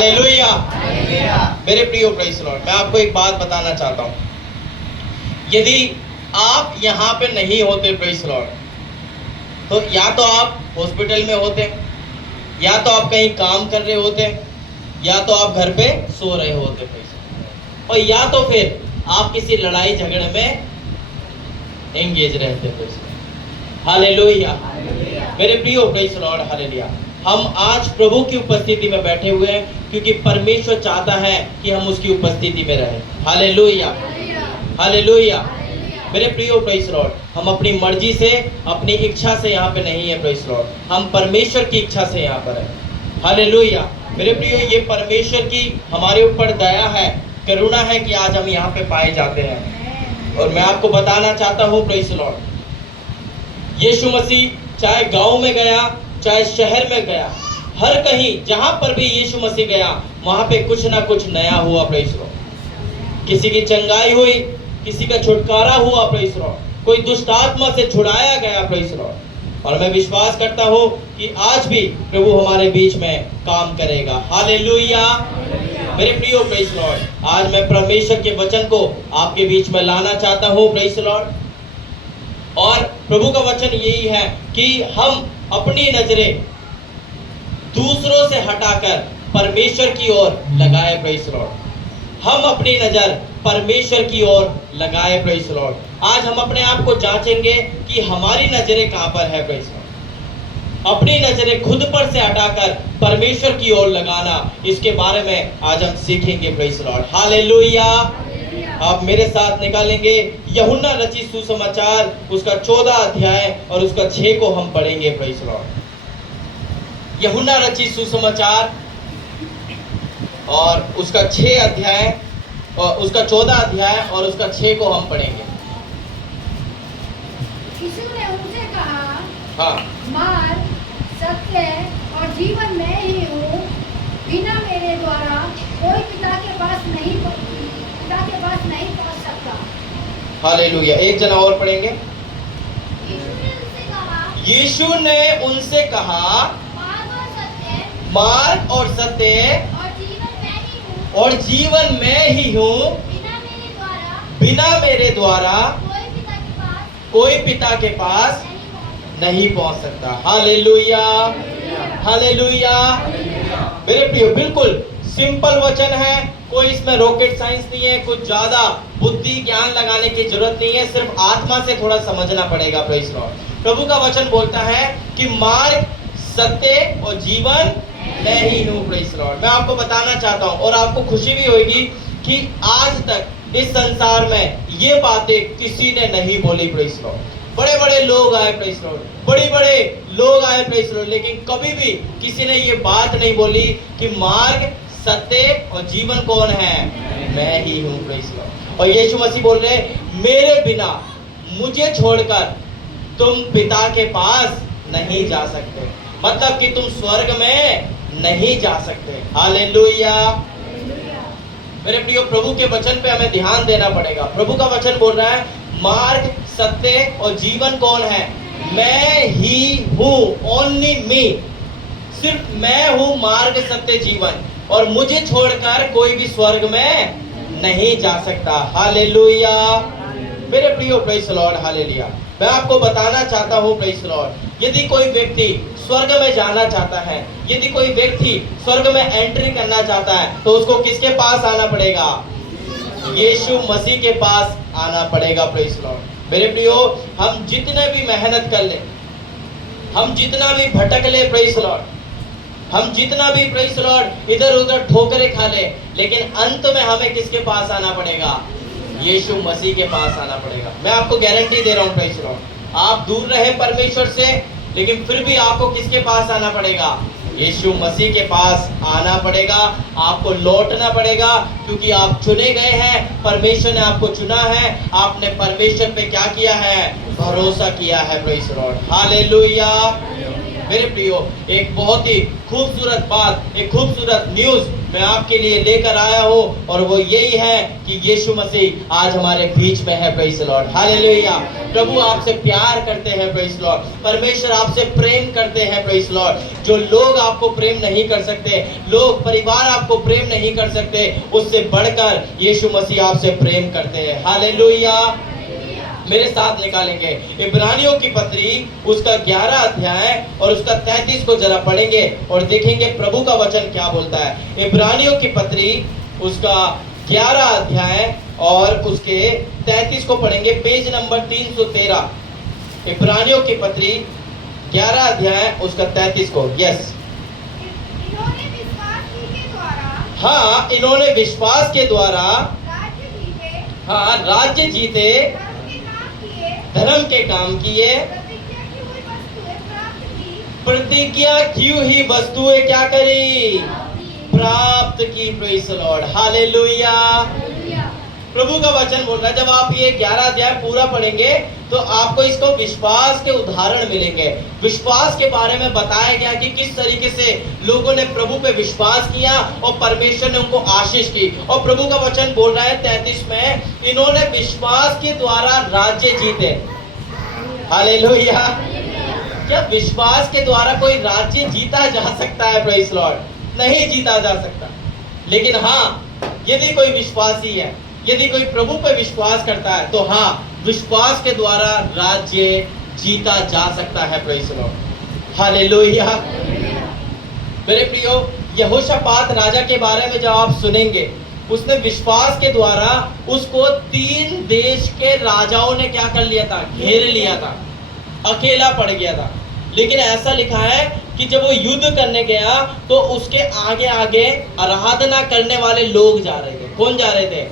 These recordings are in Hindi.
हालेलुया। मेरे प्रियो प्रेज़ लॉर्ड, मैं आपको एक बात बताना चाहता हूँ। यदि आप यहाँ पे नहीं होते प्रेज़ लॉर्ड, तो या तो आप हॉस्पिटल में होते, या तो आप कहीं काम कर रहे होते, या तो आप घर पे सो रहे होते प्रेज़ लॉर्ड, और या तो फिर आप किसी लड़ाई झगड़े में एंगेज रहते प्रेज़ लॉर्ड। हालेलुया। मेरे प्रियो प्रेज़ लॉर्ड, हालेलुया। हम आज प्रभु की उपस्थिति में बैठे हुए हैं क्योंकि परमेश्वर चाहता है कि हम उसकी उपस्थिति में रहें। Hallelujah, hallelujah. मेरे प्रियो प्रेज़ लॉर्ड, हम अपनी मर्जी से, अपनी इच्छा से यहाँ पे नहीं है प्रेज़ लॉर्ड, हम परमेश्वर की इच्छा से यहाँ पर हैं। हालेलुया। मेरे प्रियो, ये परमेश्वर की हमारे ऊपर दया है, करुणा है कि आज हम यहाँ पे पाए जाते हैं। और मैं आपको बताना चाहता हूँ प्रेज़ लॉर्ड, यीशु मसीह चाहे गांव में गया, चाहे शहर में गया, हर कहीं जहां पर भी यीशु मसीह गया, वहां पे कुछ ना कुछ नया हुआ प्रेज़ लॉर्ड। किसी की चंगाई हुई, किसी का छुटकारा हुआ प्रेज़ लॉर्ड, कोई दुष्ट आत्मा से छुड़ाया गया प्रेज़ लॉर्ड। और मैं विश्वास करता हूं कि आज भी प्रभु हमारे बीच में काम करेगा। हालेलुया। मेरे प्रियो प्रेज़ लॉर्ड, आज मैं परमेश्वर के वचन को आपके बीच में लाना चाहता हूं प्रेज़ लॉर्ड। और प्रभु का वचन यही है कि हम अपनी नजरें दूसरों से हटाकर परमेश्वर की ओर लगाए प्रेज़ लॉर्ड। हम अपनी नजर परमेश्वर की ओर लगाए प्रेज़ लॉर्ड। आज हम अपने आप को जांचेंगे कि हमारी नजरें कहां पर है प्रेज़ लॉर्ड। अपनी नजरें खुद पर से हटाकर परमेश्वर की ओर लगाना, इसके बारे में आज हम सीखेंगे प्रेज़ लॉर्ड। हालेलुया। आप मेरे साथ निकालेंगे यूहन्ना रचित सुसमाचार, उसका 14 अध्याय और उसका 6 को हम पढ़ेंगे प्रेज़ लॉर्ड। यूहन्ना रचित सुसमाचार और उसका 6 अध्याय और उसका 14 अध्याय और उसका 6 को हम पढ़ेंगे। यीशु ने उनसे कहा, हाँ, मार्ग, सत्य और जीवन मैं ही हूँ। बिना मेरे द्वारा कोई पिता के पास नहीं पहुँच सकता। हालेलुया। एक जना और पढ़ेंगे। यीशु ने उनसे कहा, मार्ग और सत्य और जीवन मैं ही हूँ। बिना मेरे द्वारा कोई पिता के पास नहीं पहुंच सकता। Hallelujah, hallelujah. मेरे प्रियो, बिल्कुल सिंपल वचन है, कोई इसमें रॉकेट साइंस नहीं है, कुछ ज्यादा बुद्धि ज्ञान लगाने की जरूरत नहीं है, सिर्फ आत्मा से थोड़ा समझना पड़ेगा प्रेज़ लॉर्ड। प्रभु का वचन बोलता है कि मार्ग, सत्य और जीवन मैं ही हूँ प्रेज़ लॉर्ड। मैं आपको बताना चाहता हूँ और आपको खुशी भी होगी कि आज तक इस संसार में ये बातें किसी ने नहीं बोली प्रेज़ लॉर्ड। बड़े बड़े लोग आए प्रेज़ लॉर्ड, बड़े बड़े लोग आए प्रेज़ लॉर्ड, लेकिन कभी भी किसी ने ये बात नहीं बोली कि मार्ग, सत्य और जीवन कौन है? मैं ही हूँ प्रेज़ लॉर्ड। और यीशु मसीह बोल रहे, मेरे बिना, मुझे छोड़कर तुम पिता के पास नहीं जा सकते। मतलब कि तुम स्वर्ग में नहीं जा सकते। हालेलुया। मेरे प्रियो, प्रभु के वचन पे हमें ध्यान देना पड़ेगा। प्रभु का वचन बोल रहा है, मार्ग, सत्य और जीवन कौन है? मैं ही हूँ, ओनली मी। सिर्फ मैं हूँ मार्ग, सत्य, जीवन, और मुझे छोड़कर कोई भी स्वर्ग में नहीं जा सकता। हालेलुया। मेरे प्रियो प्रेज़ लॉर्ड, हालेलुया। मैं आपको बताना चाहता हूँ प्रेज़ लॉर्ड, यदि कोई व्यक्ति स्वर्ग में जाना चाहता है, यदि कोई व्यक्ति स्वर्ग में एंट्री करना चाहता है, तो उसको किसके पास आना पड़ेगा? यीशु मसीह के पास आना पड़ेगा प्रेज़ लॉर्ड। मेरे प्रियो, हम जितने भी मेहनत कर ले, हम जितना भी भटक ले प्रेज़ लॉर्ड, हम जितना भी प्रेज़ लॉर्ड इधर उधर ठोकरें खा ले, लेकिन अंत में हमें किसके पास आना पड़ेगा? यीशु मसीह के पास आना पड़ेगा। मैं आपको गारंटी दे रहा हूँ प्रेज़ लॉर्ड, आप दूर रहे परमेश्वर से, लेकिन फिर भी आपको किसके पास आना पड़ेगा? यीशु मसीह के पास आना पड़ेगा। आपको लौटना पड़ेगा, क्योंकि आप चुने गए हैं, परमेश्वर ने आपको चुना है। आपने परमेश्वर पे क्या किया है? भरोसा किया है प्रेज़ लॉर्ड। हालेलुया। मेरे प्रियो, एक बहुत ही खूबसूरत बात, एक खूबसूरत न्यूज़ मैं आपके लिए लेकर आया हूँ, और वो यही है कि यीशु मसीह आज हमारे बीच में है। Praise the Lord, hallelujah. प्रभु आपसे प्यार करते हैं। प्रेज़ द लॉर्ड, परमेश्वर आपसे प्रेम करते हैं। प्रेज़ द लॉर्ड, जो लोग आपको प्रेम नहीं कर सकते, लोग परिवार आपको प्रेम नहीं कर सकते, उससे बढ़कर यीशु मसीह आपसे प्रेम करते हैं। हालेलुया। मेरे साथ निकालेंगे इब्रानियों की पत्री उसका 11 अध्याय और उसका 33 को जरा पढ़ेंगे और देखेंगे प्रभु का वचन क्या बोलता है। इब्रानियों की पत्री उसका 11 अध्याय और उसके 33 को पढ़ेंगे, पेज नंबर 313। इब्रानियों की पत्री 11 अध्याय उसका 33 को। यस, इन्होंने विश्वास ही के द्वारा हाँ, इन्होंने विश्वास के द्वारा राज्य जीते, हाँ राज्य जीते, धर्म के काम किए, धर्म के काम किए, प्रतिज्ञा की हुई वस्तुएं प्राप्त की। प्रतिज्ञा की हुई वस्तुएं क्या करी? प्राप्त की। Praise the Lord, hallelujah. प्रभु का वचन बोल रहा है, जब आप ये 11 अध्याय पूरा पढ़ेंगे तो आपको इसको विश्वास के उदाहरण मिलेंगे। विश्वास के बारे में बताया गया कि किस तरीके से लोगों ने प्रभु पे विश्वास किया और परमेश्वर ने उनको आशीष की। और प्रभु का वचन बोल रहा है 33 में, इन्होंने विश्वास के द्वारा राज्य जीते। हालेलुया। क्या विश्वास के द्वारा कोई राज्य जीता जा सकता है? प्रेज़ द लॉर्ड, नहीं जीता जा सकता। लेकिन हाँ, यदि कोई विश्वासी है, यदि कोई प्रभु पे विश्वास करता है, तो हाँ, विश्वास के द्वारा राज्य जीता जा सकता है। Praise the Lord, hallelujah. मेरे प्रियो, यहोशापात राजा के बारे में जब आप सुनेंगे, उसने विश्वास के द्वारा उसको 3 देश के राजाओं ने क्या कर लिया था? घेर लिया था, अकेला पड़ गया था। लेकिन ऐसा लिखा है कि जब वो युद्ध करने गया तो उसके आगे आगे आराधना करने वाले लोग जा रहे थे। कौन जा रहे थे?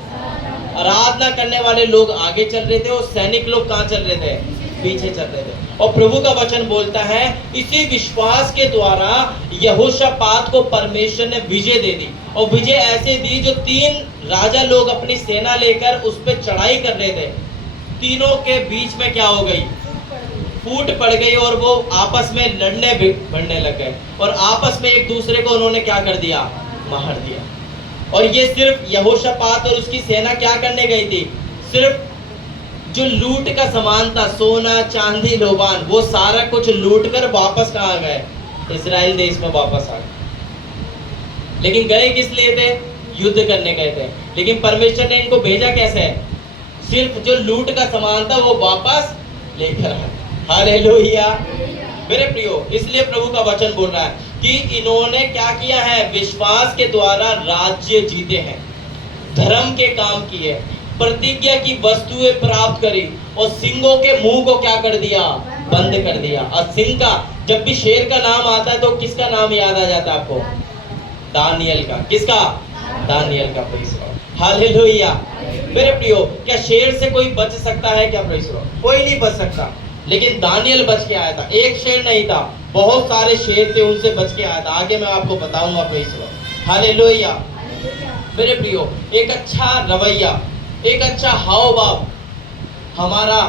आराधना करने वाले लोग आगे चल रहे थे और सैनिक लोग कहाँ चल रहे थे? पीछे चल रहे थे। और प्रभु का वचन बोलता है, इसी विश्वास के द्वारा यहोशापात को परमेश्वर ने विजय दे दी। और विजय ऐसे दी, जो 3 राजा लोग अपनी सेना लेकर उस पर चढ़ाई कर रहे थे, तीनों के बीच में क्या हो गई? फूट पड़ गई और वो आपस में लड़ने भिड़ने लग गए और आपस में एक दूसरे को उन्होंने क्या कर दिया? मार दिया। और ये सिर्फ यहोशापात और उसकी सेना क्या करने गई थी? सिर्फ जो लूट का सामान था, सोना चांदी लोबान, वो सारा कुछ लूट कर वापस कहाँ गए? इस्राएल देश में वापस आ गए। लेकिन गए किस लिए थे? युद्ध करने गए थे। लेकिन परमेश्वर ने इनको भेजा कैसे? सिर्फ जो लूट का सामान था वो वापस लेकर आए। हालेलुया। मेरे प्रियो, इसलिए प्रभु का वचन बोल रहा है कि इन्होंने क्या किया है? विश्वास के द्वारा राज्य जीते हैं, धर्म के काम किए, प्रतिज्ञा की वस्तुएं प्राप्त करी और सिंहों के मुंह को क्या कर दिया? बंद कर दिया। और सिंह का, जब भी शेर का नाम आता है तो किसका नाम याद आ जाता है आपको? दानियल का। किसका? दानियल का। Praise the Lord, hallelujah. मेरे प्रियो, क्या शेर से कोई बच सकता है क्या? प्रेज़ द लॉर्ड, कोई नहीं बच सकता। लेकिन दानियल बच के आया था। एक शेर नहीं था, बहुत सारे शेर थे, उनसे बच के आया था। आगे मैं आपको बताऊंगा। Praise the Lord, hallelujah. मेरे प्रियो, एक अच्छा रवैया, एक अच्छा हाव भाव हमारा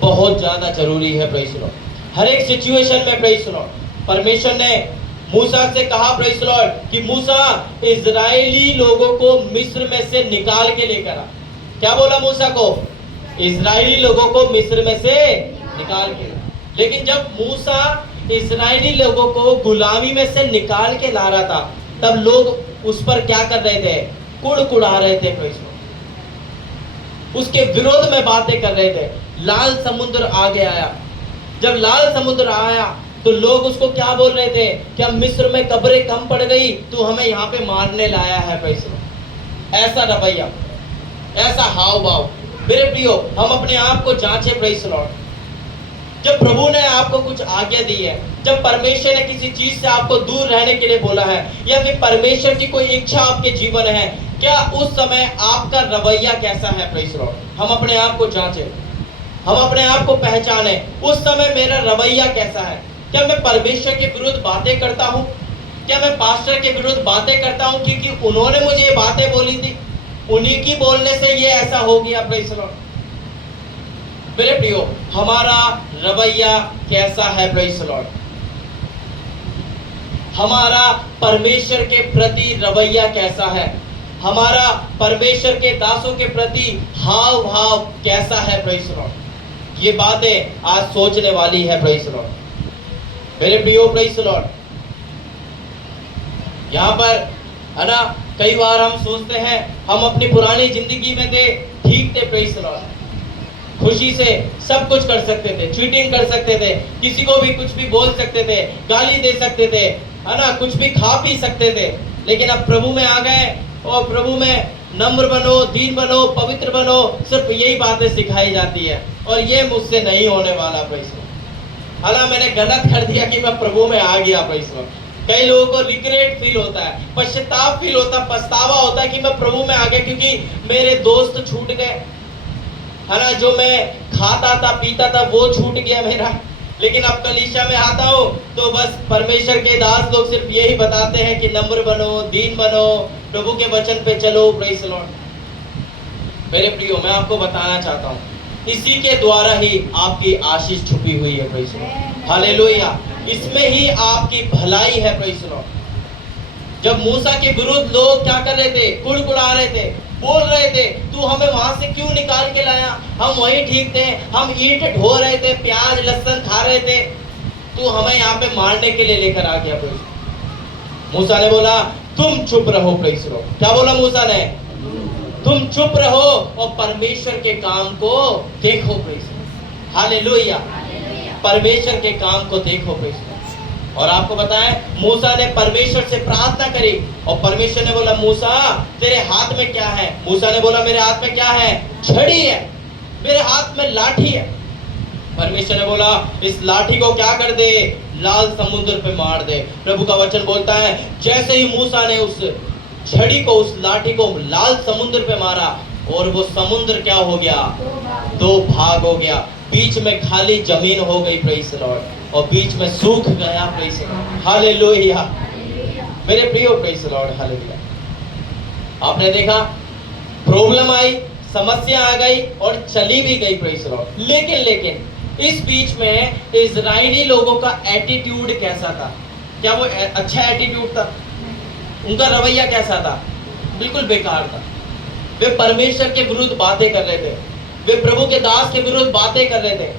बहुत ज्यादा जरूरी है। प्रेज़ द लॉर्ड, हर एक सिचुएशन में। प्रेज़ द लॉर्ड, परमेश्वर ने मूसा से कहा, प्रेज़ द लॉर्ड, कि मूसा, इजरायली लोगों को मिस्र में से निकाल के लेकर आ। क्या बोला मूसा को? इजरायली लोगों को मिस्र में से निकाल के ला। लेकिन जब मूसा इजरायली लोगों को गुलामी में से निकाल के ला रहा था, तब लोग उस पर क्या कर रहे थे? कुड़कुड़ा रहे थे। प्रेज़ द लॉर्ड, उसके विरोध में बातें कर रहे थे। लाल समुद्र आगे आया। जब लाल समुद्र आया तो लोग उसको क्या बोल रहे थे? क्या मिस्र में कब्रें कम पड़ गई, तू हमें यहाँ पे मारने लाया है? प्रेज़ द लॉर्ड, ऐसा रवैया, ऐसा हाव भाव। मेरे प्रियो, हम अपने आप को जांचे। प्रेज़ द लॉर्ड, जब प्रभु ने आपको कुछ आज्ञा दी है, जब परमेश्वर ने किसी चीज से आपको दूर रहने के लिए बोला है, या फिर परमेश्वर की कोई इच्छा आपके जीवन है, क्या उस समय आपका रवैया कैसा है? प्रेज़ द लॉर्ड, हम अपने आप को जांचें, हम अपने आप को पहचाने। उस समय मेरा रवैया कैसा है? क्या मैं परमेश्वर के विरुद्ध बातें करता हूँ? क्या मैं पास्टर के विरुद्ध बातें करता हूँ क्योंकि उन्होंने मुझे ये बातें बोली थी, उन्हीं की बोलने से ये ऐसा हो गया? प्रेज़ द लॉर्ड, मेरे प्रियो, हमारा रवैया कैसा है? प्रेज़ द लॉर्ड, हमारा परमेश्वर के प्रति रवैया कैसा है, हमारा परमेश्वर के दासों के प्रति हाव भाव कैसा है। Praise the Lord. ये बातें आज सोचने वाली है। Praise the Lord. मेरे प्रियो, प्रेज़ द लॉर्ड। यहाँ पर है ना, कई बार हम सोचते हैं हम अपनी पुरानी जिंदगी में थे, ठीक थे। Praise the Lord. खुशी से सब कुछ कर सकते थे, चीटिंग कर सकते थे, किसी को भी कुछ भी बोल सकते थे, गाली दे सकते थे, है ना, कुछ भी खा पी सकते थे। लेकिन अब प्रभु में आ गए और प्रभु में नम्र बनो, दीन बनो, पवित्र बनो, सिर्फ यही बातें सिखाई जाती है और ये मुझसे नहीं होने वाला। Praise the Lord. हालांकि मैंने गलत कर दिया कि मैं प्रभु में आ गया। Praise the Lord. कई लोगों को रिग्रेट फील होता है, पश्चाताप फील होता है, पछतावा होता है कि मैं प्रभु में आ गया क्योंकि मेरे दोस्त छूट गए, है ना, जो मैं खाता था पीता था वो छूट गया मेरा। लेकिन अब कलीसिया में आता हूँ तो बस परमेश्वर के दास लोग सिर्फ यही बताते हैं कि नम्र बनो, दीन बनो, प्रभु के वचन पे चलो। Praise the Lord. मेरे प्रियो, मैं आपको बताना चाहता हूँ इसी के द्वारा ही आपकी आशीष छुपी हुई है। Praise the Lord. हालेलुया। इसमें ही आपकी भलाई है। Praise the Lord. जब मूसा के विरुद्ध लोग क्या कर रहे थे, कुड़कुड़ा रहे थे, बोल रहे थे तू हमें वहां से क्यों निकाल के लाया, हम वहीं ठीक थे, हम ईंट ढो रहे थे, प्याज लहसुन खा रहे थे, तू हमें यहाँ पे मारने के लिए लेकर आ गया। मूसा ने बोला तुम चुप रहो। Praise the Lord. क्या बोला मूसा ने? तुम चुप रहो और परमेश्वर के काम को देखो। Praise the Lord. हालेलुया। परमेश्वर के काम को देखो। Praise the Lord. और आपको बताएं, मूसा ने परमेश्वर से प्रार्थना करी और परमेश्वर ने बोला मूसा तेरे हाथ में क्या है? मूसा ने बोला मेरे हाथ में क्या है? छड़ी है, मेरे हाथ में लाठी है। परमेश्वर ने बोला इस लाठी को क्या कर दे? लाल समुद्र पे मार दे। प्रभु का वचन बोलता है जैसे ही मूसा ने उस छड़ी को, उस लाठी को लाल समुद्र पे मारा और वो समुद्र क्या हो गया? दो भाग हो गया। बीच में खाली जमीन हो गई। Praise the Lord. और बीच में सूख गया। Praise the Lord. हालेलुया। मेरे प्रियो, प्रेज़ द लॉर्ड। हालेलुया। आपने देखा प्रॉब्लम आई, समस्या आ गई और चली भी गई। Praise the Lord. लेकिन इस बीच में इजराइली लोगों का एटीट्यूड कैसा था? क्या वो अच्छा एटीट्यूड था? उनका रवैया कैसा था? बिल्कुल बेकार था। वे परमेश्वर के विरुद्ध बातें कर रहे थे, वे प्रभु के दास के विरुद्ध बातें कर रहे थे।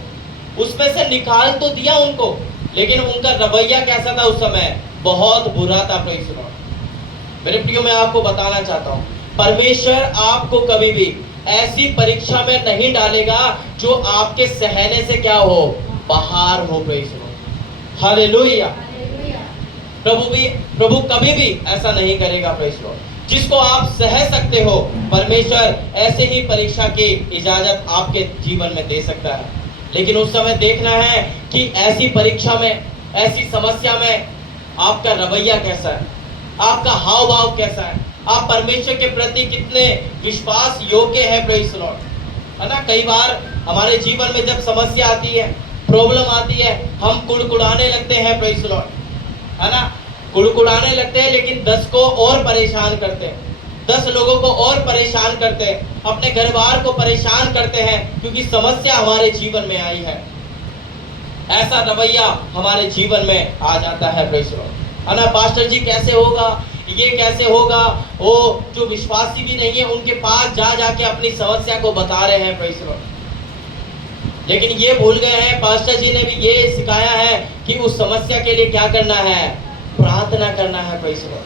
उसमें से निकाल तो दिया उनको, लेकिन उनका रवैया कैसा था उस समय? बहुत बुरा था। Praise the Lord. मेरे प्रियो, मैं आपको बताना चाहता हूँ परमेश्वर आपको कभी भी ऐसी परीक्षा में नहीं डालेगा जो आपके सहने से क्या हो? बाहर हो। Praise the Lord. हालेलुया। प्रभु कभी भी ऐसा नहीं करेगा। Praise the Lord. जिसको आप सह सकते हो, परमेश्वर ऐसे ही परीक्षा की इजाजत आपके जीवन में दे सकता है। लेकिन उस समय देखना है कि ऐसी परीक्षा में, ऐसी समस्या में आपका रवैया कैसा है, आपका हाव भाव कैसा है, आप परमेश्वर के प्रति कितने विश्वास योग्य है। Praise the Lord. है ना, कई बार हमारे जीवन में जब समस्या आती है, प्रॉब्लम आती है, हम कुड़कुड़ाने लगते हैं। Praise the Lord. है ना, कुड़कुड़ाने लगते हैं, लेकिन 10 को और परेशान करते हैं, 10 लोगों को और परेशान करते हैं, अपने घर बार को परेशान करते हैं क्योंकि समस्या हमारे जीवन में आई है। ऐसा रवैया हमारे जीवन में आ जाता है। Praise the Lord. है ना, पास्टर जी कैसे होगा, ये कैसे होगा? वो जो विश्वासी भी नहीं है उनके पास जा जाके अपनी समस्या को बता रहे हैं। Praise the Lord. लेकिन ये भूल गए हैं, पास्टर जी ने भी ये सिखाया है कि उस समस्या के लिए क्या करना है? प्रार्थना करना है। Praise the Lord.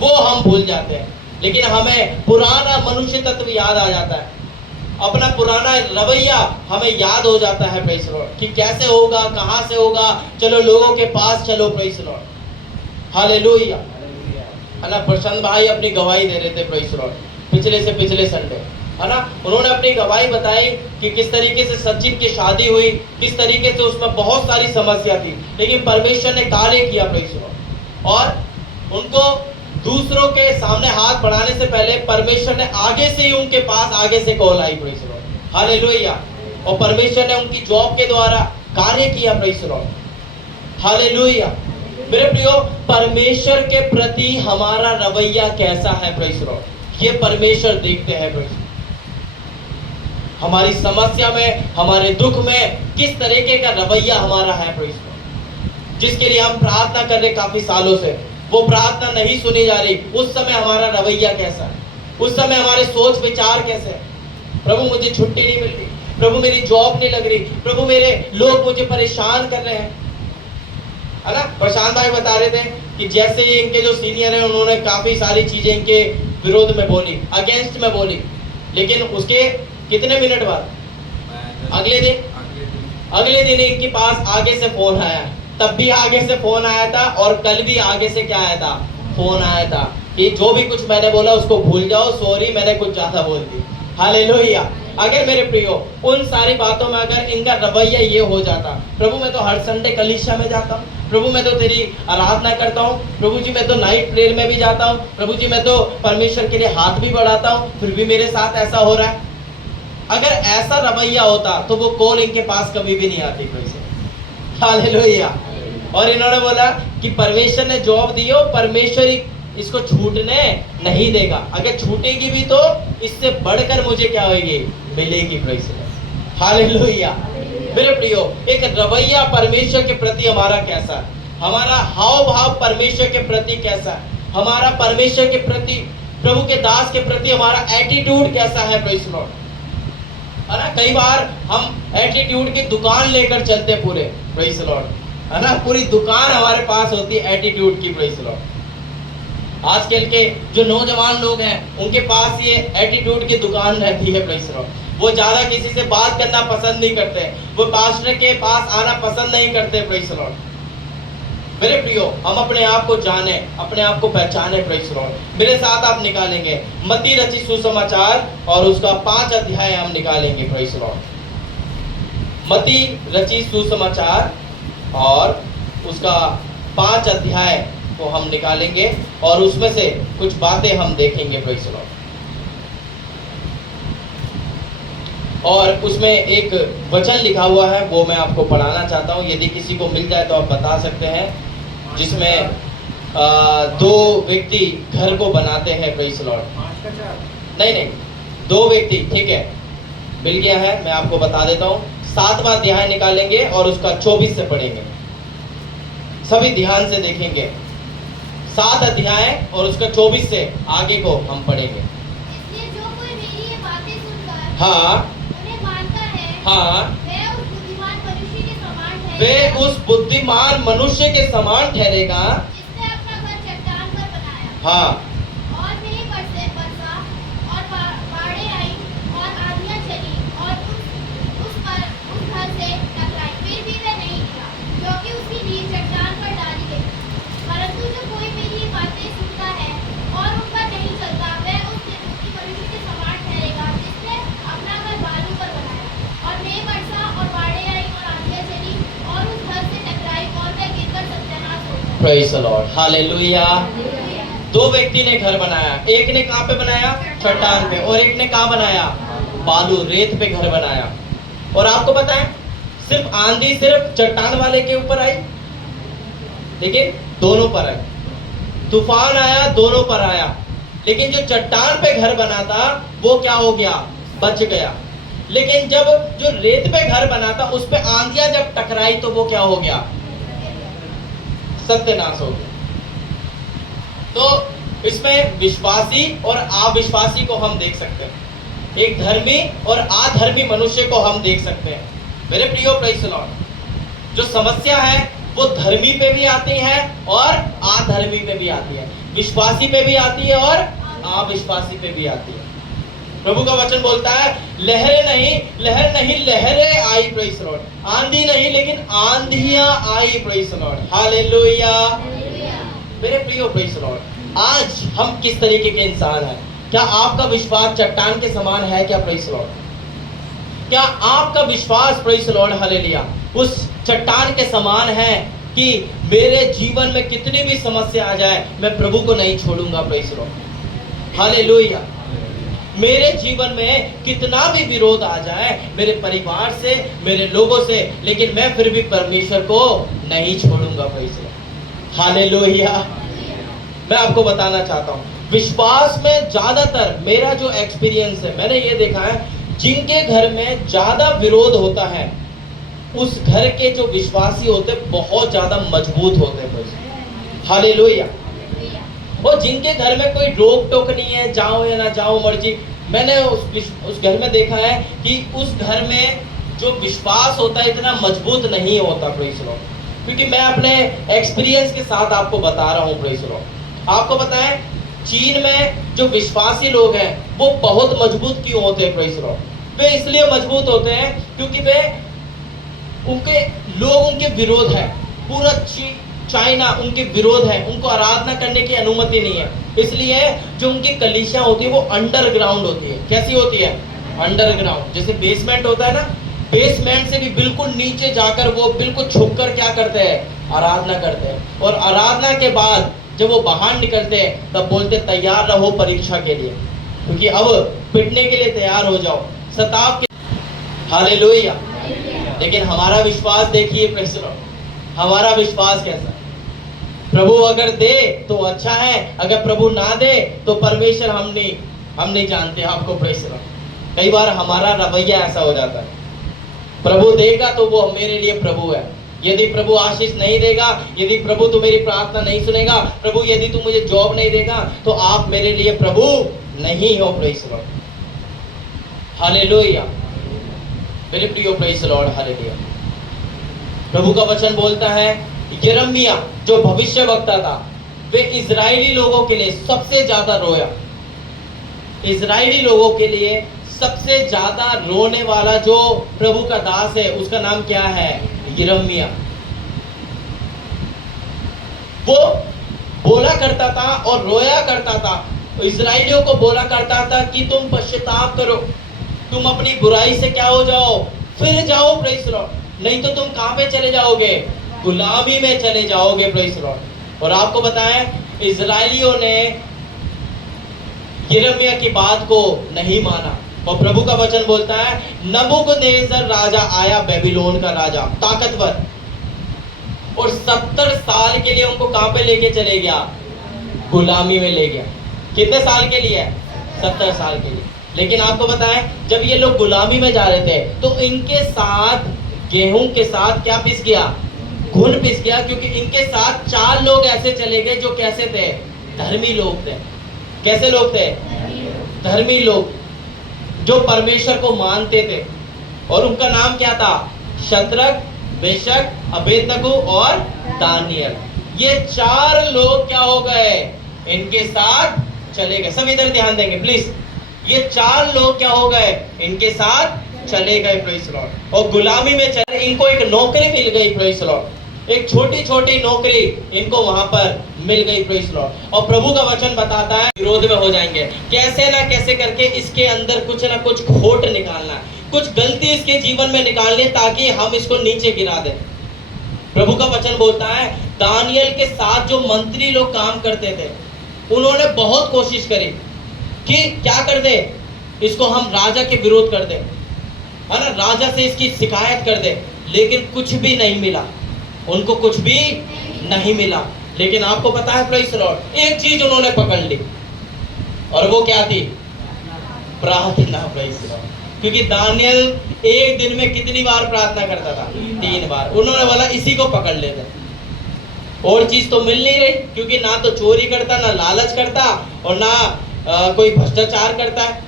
वो हम भूल जाते हैं, लेकिन हमें पुराना मनुष्य तत्व याद आ जाता है, अपना पुराना रवैया हमें याद हो जाता है। Praise the Lord. कि कैसे होगा, कहां से होगा, चलो लोगों के पास चलो। Praise the Lord. हालेलुया। है ना, प्रशांत भाई अपनी गवाही दे रहे थे। Praise the Lord. पिछले से पिछले संडे, है ना, उन्होंने अपनी गवाही बताई कि किस तरीके से सचिन की शादी हुई, किस तरीके से उसमें बहुत सारी समस्या थी, लेकिन परमेश्वर ने कार्य किया। Praise the Lord. और उनको दूसरों के सामने हाथ बढ़ाने से पहले परमेश्वर ने आगे से ही उनके पास आगे से call I. Praise the Lord. Hallelujah. और परमेश्वर ने उनकी जॉब के द्वारा कार्य किया। Praise the Lord. हालेलुया। मेरे प्रियो, परमेश्वर के प्रति हमारा रवैया कैसा है? Praise the Lord. ये परमेश्वर देखते हैं। Praise the Lord. हमारी समस्या में, हमारे दुख में किस तरीके का रवैया हमारा है। Praise the Lord. जिसके लिए हम प्रार्थना कर रहे काफी सालों से, वो प्रार्थना नहीं सुनी जा रही, उस समय हमारा रवैया कैसा है, उस समय हमारे सोच विचार कैसे है। प्रभु मुझे छुट्टी नहीं मिल रही, प्रभु मेरी जॉब नहीं लग रही, प्रभु मेरे लोग मुझे परेशान कर रहे हैं, है ना। प्रशांत भाई बता रहे थे कि जैसे ही इनके जो सीनियर हैं उन्होंने काफी सारी चीजें इनके विरोध में बोली, अगेंस्ट में बोली, लेकिन उसके कितने मिनट बाद अगले दिन इनके पास आगे से फोन आया, तब भी आगे से फोन आया था और कल भी आगे से क्या आया था, फोन आया था कि जो भी कुछ मैंने बोला उसको भूल जाओ, सॉरी मैंने कुछ ज्यादा बोल दी। हालेलुया। अगर मेरे प्रियो उन सारी बातों में अगर इनका रवैया ये हो जाता, प्रभु मैं तो हर संडे कलीसिया में जाता हूँ, प्रभु मैं तो तेरी आराधना करता हूँ, प्रभु जी मैं तो नाइट प्रेयर में भी जाता हूँ, प्रभु जी मैं तो परमेश्वर के लिए हाथ भी बढ़ाता हूँ, फिर भी मेरे साथ ऐसा हो रहा है। अगर ऐसा रवैया होता तो वो कॉल इनके पास कभी भी नहीं आती कोई से। हालेलुया। और इन्होंने बोला कि परमेश्वर ने जॉब दी हो, परमेश्वर इसको छूटने नहीं देगा, अगर छूटेगी भी तो इससे बढ़कर मुझे क्या होगी, मिलेगी। Praise Lord. हालेलुया। मेरे प्रियो एक रवैया परमेश्वर के प्रति हमारा कैसा है, हमारा हाव भाव परमेश्वर के प्रति कैसा है, हमारा परमेश्वर के प्रति, प्रभु के दास के प्रति हमारा एटीट्यूड कैसा है। प्रेज़ लॉर्ड, है ना। कई बार हम एटीट्यूड की दुकान लेकर चलते पूरे, प्रेज़ लॉर्ड, है ना, पूरी दुकान हमारे पास होती है एटीट्यूड की। Praise Lord. आजकल के जो नौजवान लोग हैं उनके पास ये एटीट्यूड की दुकान रहती है। Praise Lord. वो ज्यादा किसी से बात करना पसंद नहीं करते, वो पास्टर के पास आना पसंद नहीं करते। Praise Lord. मेरे प्रियो हम अपने आप को जाने, अपने आप को पहचाने। Praise Lord. मेरे साथ आप निकालेंगे मत्ती रचित सुसमाचार और उसका 5 अध्याय हम निकालेंगे। Praise Lord. मत्ती रचित सुसमाचार और उसका 5 अध्याय को हम निकालेंगे और उसमें से कुछ बातें हम देखेंगे। Praise Lord. और उसमें एक वचन लिखा हुआ है, वो मैं आपको पढ़ाना चाहता हूँ, यदि किसी को मिल जाए तो आप बता सकते हैं, जिसमें 2 व्यक्ति घर को बनाते हैं। Praise Lord. नहीं, 2 व्यक्ति, ठीक है, मिल गया है, मैं आपको बता देता हूँ। 7वां अध्याय निकालेंगे और उसका 24 से पढ़ेंगे, सभी ध्यान से देखेंगे। 7 अध्याय और उसका 24 से आगे को हम पढ़ेंगे। इसलिए जो कोई मेरी ये बातें सुनकर हाँ उन्हें मानता है, हाँ, वह उस बुद्धिमान मनुष्य के समान ठहरेगा, वे उस बुद्धिमान मनुष्य के समान ठहरेगा जिसने अपना घर चट्टान पर बनाया। हाँ, और नहीं बरसा और बाढ़ें आई और आंधियां चली और उस घर से टकराई, फिर भी वह नहीं गिरा, क्योंकि उसकी नींव चट्टान पर डाली गई। परंतु जो कोई मेरी ये बातें सुनता है और उन पर नहीं चलता, वह उस निर्बुद्धि मनुष्य के समान ठहरेगा, जिसने अपना घर बालू पर बनाया। और नहीं बरसा और बाढ़ें आई और आंधियां चली और उस घर से टकराई और वह गिरकर सत्यानाश हो गया। Praise the Lord. हालेलुया। 2 व्यक्ति ने घर बनाया, एक ने कहाँ पे बनाया, चट्टान पे, और एक ने कहाँ बनाया, बालू रेत पे घर बनाया। और आपको पता है सिर्फ आंधी सिर्फ चट्टान वाले के ऊपर आई, लेकिन दोनों पर आई, तूफान आया दोनों पर आया, लेकिन जो चट्टान पे घर बना था वो क्या हो गया, बच गया। लेकिन जब जो रेत पे घर बना था उस पे आंधियां जब टकराई तो वो क्या हो गया, सत्यानाश हो गया। तो इसमें विश्वासी और अविश्वासी को हम देख सकते हैं, एक धर्मी और अधर्मी मनुष्य को हम देख सकते हैं। मेरे प्रियो प्रेज़ द लॉर्ड। जो समस्या है वो धर्मी पे भी आती है और अधर्मी पे भी आती है, विश्वासी पे भी आती है और अविश्वासी पे भी आती है। प्रभु का वचन बोलता है लहरें नहीं लहरें आई। Praise the Lord. आंधी नहीं लेकिन आंधियां आई। Praise the Lord. हालेलुया। मेरे प्रियो प्रेज़ द लॉर्ड, आज हम किस तरीके के इंसान हैं? क्या आपका विश्वास चट्टान के समान है क्या? Praise the Lord. क्या आपका विश्वास प्रेज़ द लॉर्ड हालेलुया उस चट्टान के समान है कि मेरे जीवन में कितनी भी समस्या आ जाए मैं प्रभु को नहीं छोड़ूंगा? Praise the Lord. हालेलुया। मेरे जीवन में कितना भी विरोध आ जाए मेरे परिवार से, मेरे लोगों से, लेकिन मैं फिर भी परमेश्वर को नहीं छोड़ूंगा। Praise the Lord. हालेलुया। मैं आपको बताना चाहता हूँ विश्वास में ज्यादातर मेरा जो एक्सपीरियंस है, मैंने ये देखा है जिनके घर में ज्यादा विरोध होता है उस घर के जो विश्वासी होते बहुत ज्यादा मजबूत होते हैं। हालेलुया। और जिनके घर में कोई रोक टोक नहीं है, जाओ या ना जाओ मर्जी, मैंने उस घर में देखा है कि उस घर में जो विश्वास होता है इतना मजबूत नहीं होता। प्रेज़ लॉर्ड, क्योंकि मैं अपने एक्सपीरियंस के साथ आपको बता रहा हूँ। प्रेज़ लॉर्ड, आपको पता है चीन में जो विश्वासी लोग हैं वो बहुत मजबूत क्यों होते हैं? प्रेज़ लॉर्ड, वे इसलिए मजबूत होते हैं क्योंकि वे उनके लोग उनके विरोध है, पूरा चाइना उनके विरोध है, उनको आराधना करने की अनुमति नहीं है। इसलिए जो उनकी कलीसिया होती है वो अंडरग्राउंड होती है। कैसी होती है? अंडरग्राउंड। जैसे बेसमेंट होता है ना, बेसमेंट से भी बिल्कुल नीचे जाकर वो बिल्कुल छुप कर क्या करते हैं? आराधना करते हैं। और आराधना के बाद जब वो बाहर निकलते हैं तब बोलते तैयार रहो परीक्षा के लिए, क्योंकि अब पिटने के लिए तैयार हो जाओ, सताव के। हालेलुया। लेकिन हमारा विश्वास देखिए, प्रेज़ लॉर्ड, हमारा विश्वास कैसा है? प्रभु अगर दे तो अच्छा है, अगर प्रभु ना दे तो परमेश्वर हम नहीं जानते आपको। प्रेज़ लॉर्ड, कई बार हमारा रवैया ऐसा हो जाता है, प्रभु देगा तो वो मेरे लिए प्रभु है, यदि प्रभु आशीष नहीं देगा, यदि प्रभु तू मेरी प्रार्थना नहीं सुनेगा, प्रभु यदि तू मुझे जॉब नहीं देगा तो आप मेरे लिए प्रभु नहीं हो। Praise Lord, hallelujah. मेरे प्रियो, प्रेज़ लॉर्ड, हालेलुया। प्रभु का वचन बोलता है, यिर्मयाह जो भविष्यवक्ता था, वे इजरायली लोगों के लिए सबसे ज्यादा रोया। इजरायली लोगों के लिए सबसे ज्यादा रोने वाला जो प्रभु का दास है उसका नाम क्या है? यिर्मयाह। वो बोला करता था और रोया करता था, इजरायलियों को बोला करता था कि तुम पश्चाताप करो, तुम अपनी बुराई से क्या हो जाओ? फिर जाओ। प्रेज़ लॉर्ड, नहीं तो तुम कहां पे चले जाओगे? गुलामी में चले जाओगे। Praise Lord. और आपको बताएं, इजरायलियों ने यिर्मयाह की बात को नहीं माना और प्रभु का वचन बोलता है, नबूकदनेस्सर राजा आया, बेबीलोन का राजा, ताकतवर, और 70 साल के लिए उनको कहां पे लेके चले गया? गुलामी में ले गया। कितने साल के लिए? 70 साल के लिए। लेकिन आपको बताएं, जब ये लोग गुलामी में जा रहे थे तो इनके साथ गेहूं के साथ क्या पिस गया? घुन पिस गया, क्योंकि इनके साथ 4 लोग ऐसे चले गए जो कैसे थे? धर्मी लोग थे। कैसे लोग थे? धर्मी लोग, जो परमेश्वर को मानते थे। और उनका नाम क्या था? शद्रक, मेशक, अबेदनगो और दानियल। ये 4 लोग क्या हो गए? इनके साथ चले गए। सब इधर ध्यान देंगे प्लीज। ये 4 लोग क्या हो गए? इनके साथ चले गए। Praise Lord. और गुलामी में चले, इनको एक नौकरी मिल गई। Praise Lord. एक छोटी छोटी नौकरी इनको वहां पर मिल गई। Praise Lord. और प्रभु का वचन बताता है विरोध में हो जाएंगे, कैसे ना कैसे करके इसके अंदर कुछ ना कुछ खोट निकालना, कुछ गलती इसके जीवन में निकालनी, ताकि हम इसको नीचे गिरा दें। प्रभु का वचन बोलता है, दानियल के साथ जो मंत्री लोग काम करते थे उन्होंने बहुत कोशिश करी कि क्या कर दे, इसको हम राजा के विरोध कर दे, है ना, राजा से इसकी शिकायत कर दे, लेकिन कुछ भी नहीं मिला, उनको कुछ भी नहीं मिला। लेकिन आपको पता है प्रेज़ लॉर्ड, एक चीज उन्होंने पकड़ ली, और वो क्या थी? प्रार्थना। Praise Lord. क्योंकि दानियल एक दिन में कितनी बार प्रार्थना करता था? 3 बार। उन्होंने बोला इसी को पकड़ लेते, और चीज तो मिल नहीं रही, क्योंकि ना तो चोरी करता, ना लालच करता, और ना कोई भ्रष्टाचार करता है,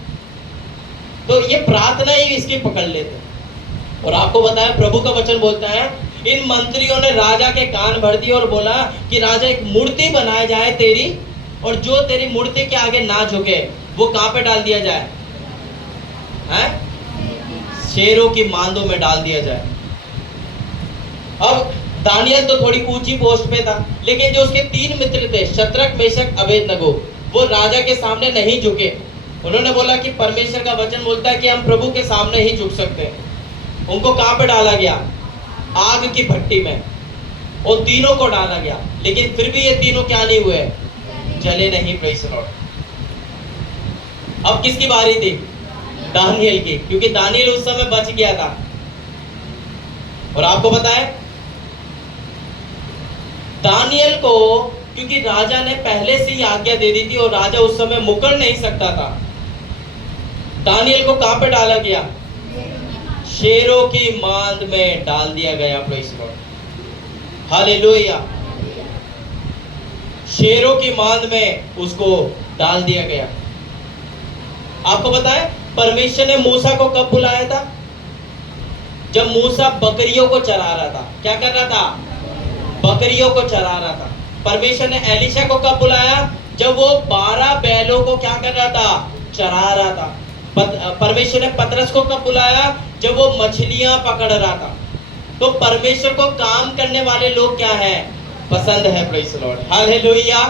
तो ये प्रार्थना ही इसकी पकड़ लेते। और आपको बताया, प्रभु का वचन बोलता है, इन मंत्रियों ने राजा के कान भर दिए और बोला कि राजा एक मूर्ति बनाई जाए तेरी, और जो तेरी मूर्ति के आगे ना झुके वो कहां पे डाल दिया जाए? हैं? शेरों की मांदों में डाल दिया जाए। अब दानियल तो थोड़ी ऊंची पोस्ट पे था, लेकिन जो उसके 3 मित्र थे, शद्रक, मेशक, अबेदनगो, वो राजा के सामने नहीं झुके। उन्होंने बोला कि परमेश्वर का वचन बोलता है कि हम प्रभु के सामने ही झुक सकते हैं। उनको कहां पे डाला गया? आग की भट्टी में, और तीनों को डाला गया, लेकिन फिर भी ये तीनों क्या नहीं हुए? जले नहीं। Praise Lord. अब किसकी बारी थी? दानियल की, क्योंकि दानियल उस समय बच गया था। और आपको पता है, दानियल को क्योंकि राजा ने पहले से ही आज्ञा दे दी थी और राजा उस समय मुकर नहीं सकता था, दानियल को कहां पे डाला गया? शेरों की मांद में डाल दिया गया। Praise Lord. हालेलुया। शेरों की मांद में उसको डाल दिया गया। आपको पता है परमेश्वर ने मूसा को कब बुलाया था? जब मूसा बकरियों को चरा रहा था। क्या कर रहा था? बकरियों को चरा रहा था। परमेश्वर ने एलिशा को कब बुलाया? जब वो 12 बैलों को क्या कर रहा था? चरा रहा था। परमेश्वर ने पतरस को कब बुलाया? जब वो मछलियां पकड़ रहा था। तो परमेश्वर को काम करने वाले लोग क्या है? पसंद है। Praise the Lord, hallelujah.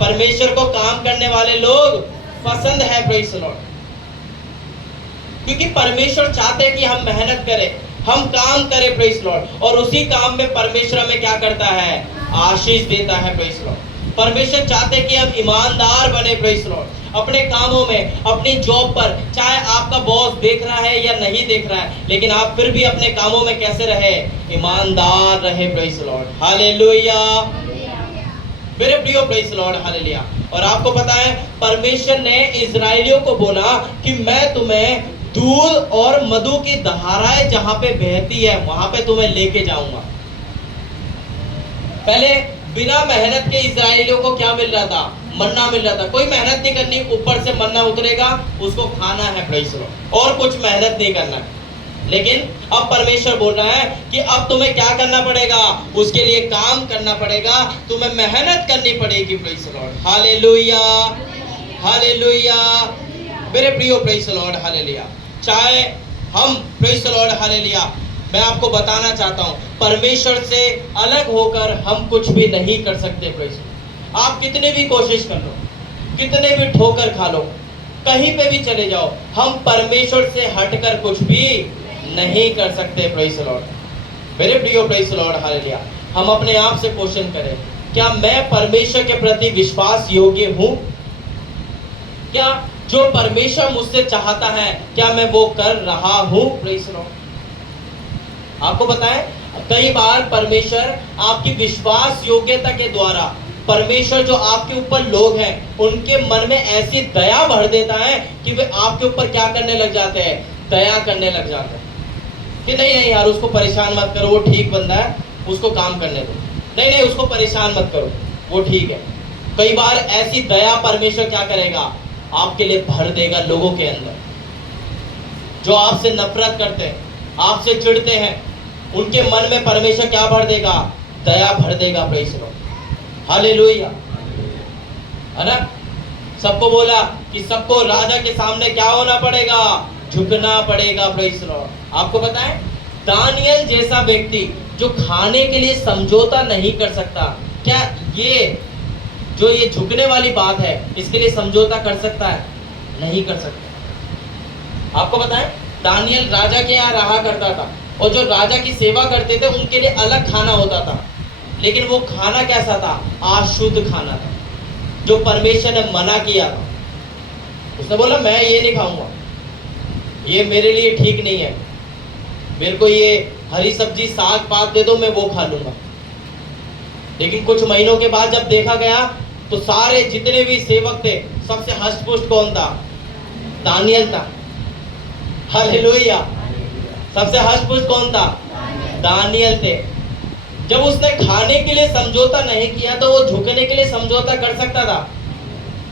परमेश्वर को काम करने वाले लोग पसंद है। प्रेज़ द लॉर्ड, क्योंकि परमेश्वर चाहते हैं कि हम मेहनत करें, हम काम करें। प्रेज़ द लॉर्ड, और उसी काम में परमेश्वर हमें क्या करता है? आशीष देता है। प्रेज़ द लॉर्ड, परमेश्वर चाहते हैं कि हम ईमानदार बने। प्रेज़ द लॉर्ड, अपने कामों में, अपनी जॉब पर, चाहे आपका बॉस देख रहा है या नहीं देख रहा है, लेकिन आप फिर भी अपने कामों में कैसे रहे? ईमानदार रहे। Praise the Lord, hallelujah. मेरे प्रियो, प्रेज़ द लॉर्ड, हालेलुया। और आपको पता है परमेश्वर ने इजराइलियों को बोला कि मैं तुम्हें दूध और मधु की धाराएं जहां पे बहती है वहां पे तुम्हें लेके जाऊंगा। पहले बिना मेहनत के इजराइलियों को क्या मिल रहा था? मन्ना मिल रहा था। कोई मेहनत नहीं करनी, ऊपर से मन्ना उतरेगा, उसको खाना है। प्रेज़ द लॉर्ड, और कुछ मेहनत नहीं करना है। लेकिन अब परमेश्वर बोल रहा है कि अब तुम्हें क्या करना पड़ेगा? उसके लिए काम करना पड़ेगा, तुम्हें मेहनत करनी पड़ेगी। Praise the Lord, hallelujah, hallelujah. मेरे प्रियो, प्रेज़ द लॉर्ड, हालेलुया। चाहे हम, प्रेज़ द लॉर्ड, हालेलुया, मैं आपको बताना चाहता हूं परमेश्वर से अलग होकर हम कुछ भी नहीं कर सकते। प्रेज़ द लॉर्ड, आप कितनी भी कोशिश कर लो, कितने भी ठोकर खा लो, कहीं पे भी चले जाओ, हम परमेश्वर से हटकर कुछ भी नहीं कर सकते। प्रेज़ द लॉर्ड, मेरे प्रियो, प्रेज़ द लॉर्ड, हालेलुया। हम अपने आप से क्वेश्चन करें, क्या मैं परमेश्वर के प्रति विश्वास योग्य हूं? क्या जो परमेश्वर मुझसे चाहता है क्या मैं वो कर रहा हूं? प्रेज़ द लॉर्ड, आपको बताएं कई बार परमेश्वर आपकी विश्वास योग्यता के द्वारा, परमेश्वर जो आपके ऊपर लोग हैं उनके मन में ऐसी दया भर देता है कि वे आपके ऊपर क्या करने लग जाते हैं? दया करने लग जाते हैं कि नहीं नहीं यार, उसको परेशान मत करो, वो ठीक बंदा है, उसको काम करने दो। नहीं नहीं, उसको परेशान मत करो, वो ठीक है। कई बार ऐसी दया परमेश्वर क्या करेगा? आपके लिए भर देगा लोगों के अंदर जो आपसे नफरत करते हैं, आपसे चिढ़ते हैं, उनके मन में परमेश्वर क्या भर देगा? दया भर देगा। प्रेज़ द लॉर्ड, हालेलुया, है ना? सबको बोला कि सबको राजा के सामने क्या होना पड़ेगा? झुकना पड़ेगा। प्रेज़ द लॉर्ड, आपको पता है दानियल जैसा व्यक्ति जो खाने के लिए समझौता नहीं कर सकता, क्या ये जो ये झुकने वाली बात है इसके लिए समझौता कर सकता है? नहीं कर सकता। आपको पता है दानियल राजा के यहाँ रहा करता था, और जो राजा की सेवा करते थे उनके लिए अलग खाना होता था, लेकिन वो खाना कैसा था? अशुद्ध खाना था, जो परमेश्वर ने मना किया था। उसने बोला मैं ये नहीं खाऊंगा, ये मेरे लिए ठीक नहीं है, मेरे को ये हरी सब्जी साग पात दे दो, मैं वो खा लूंगा। लेकिन कुछ महीनों के बाद जब देखा गया तो सारे जितने भी सेवक थे सबसे हष्ट-पुष्ट कौन था? दानियल था। हालेलुया, सबसे हष्ट-पुष्ट कौन था? दानियल थे। जब उसने खाने के लिए समझौता नहीं किया तो वो झुकने के लिए समझौता कर सकता था?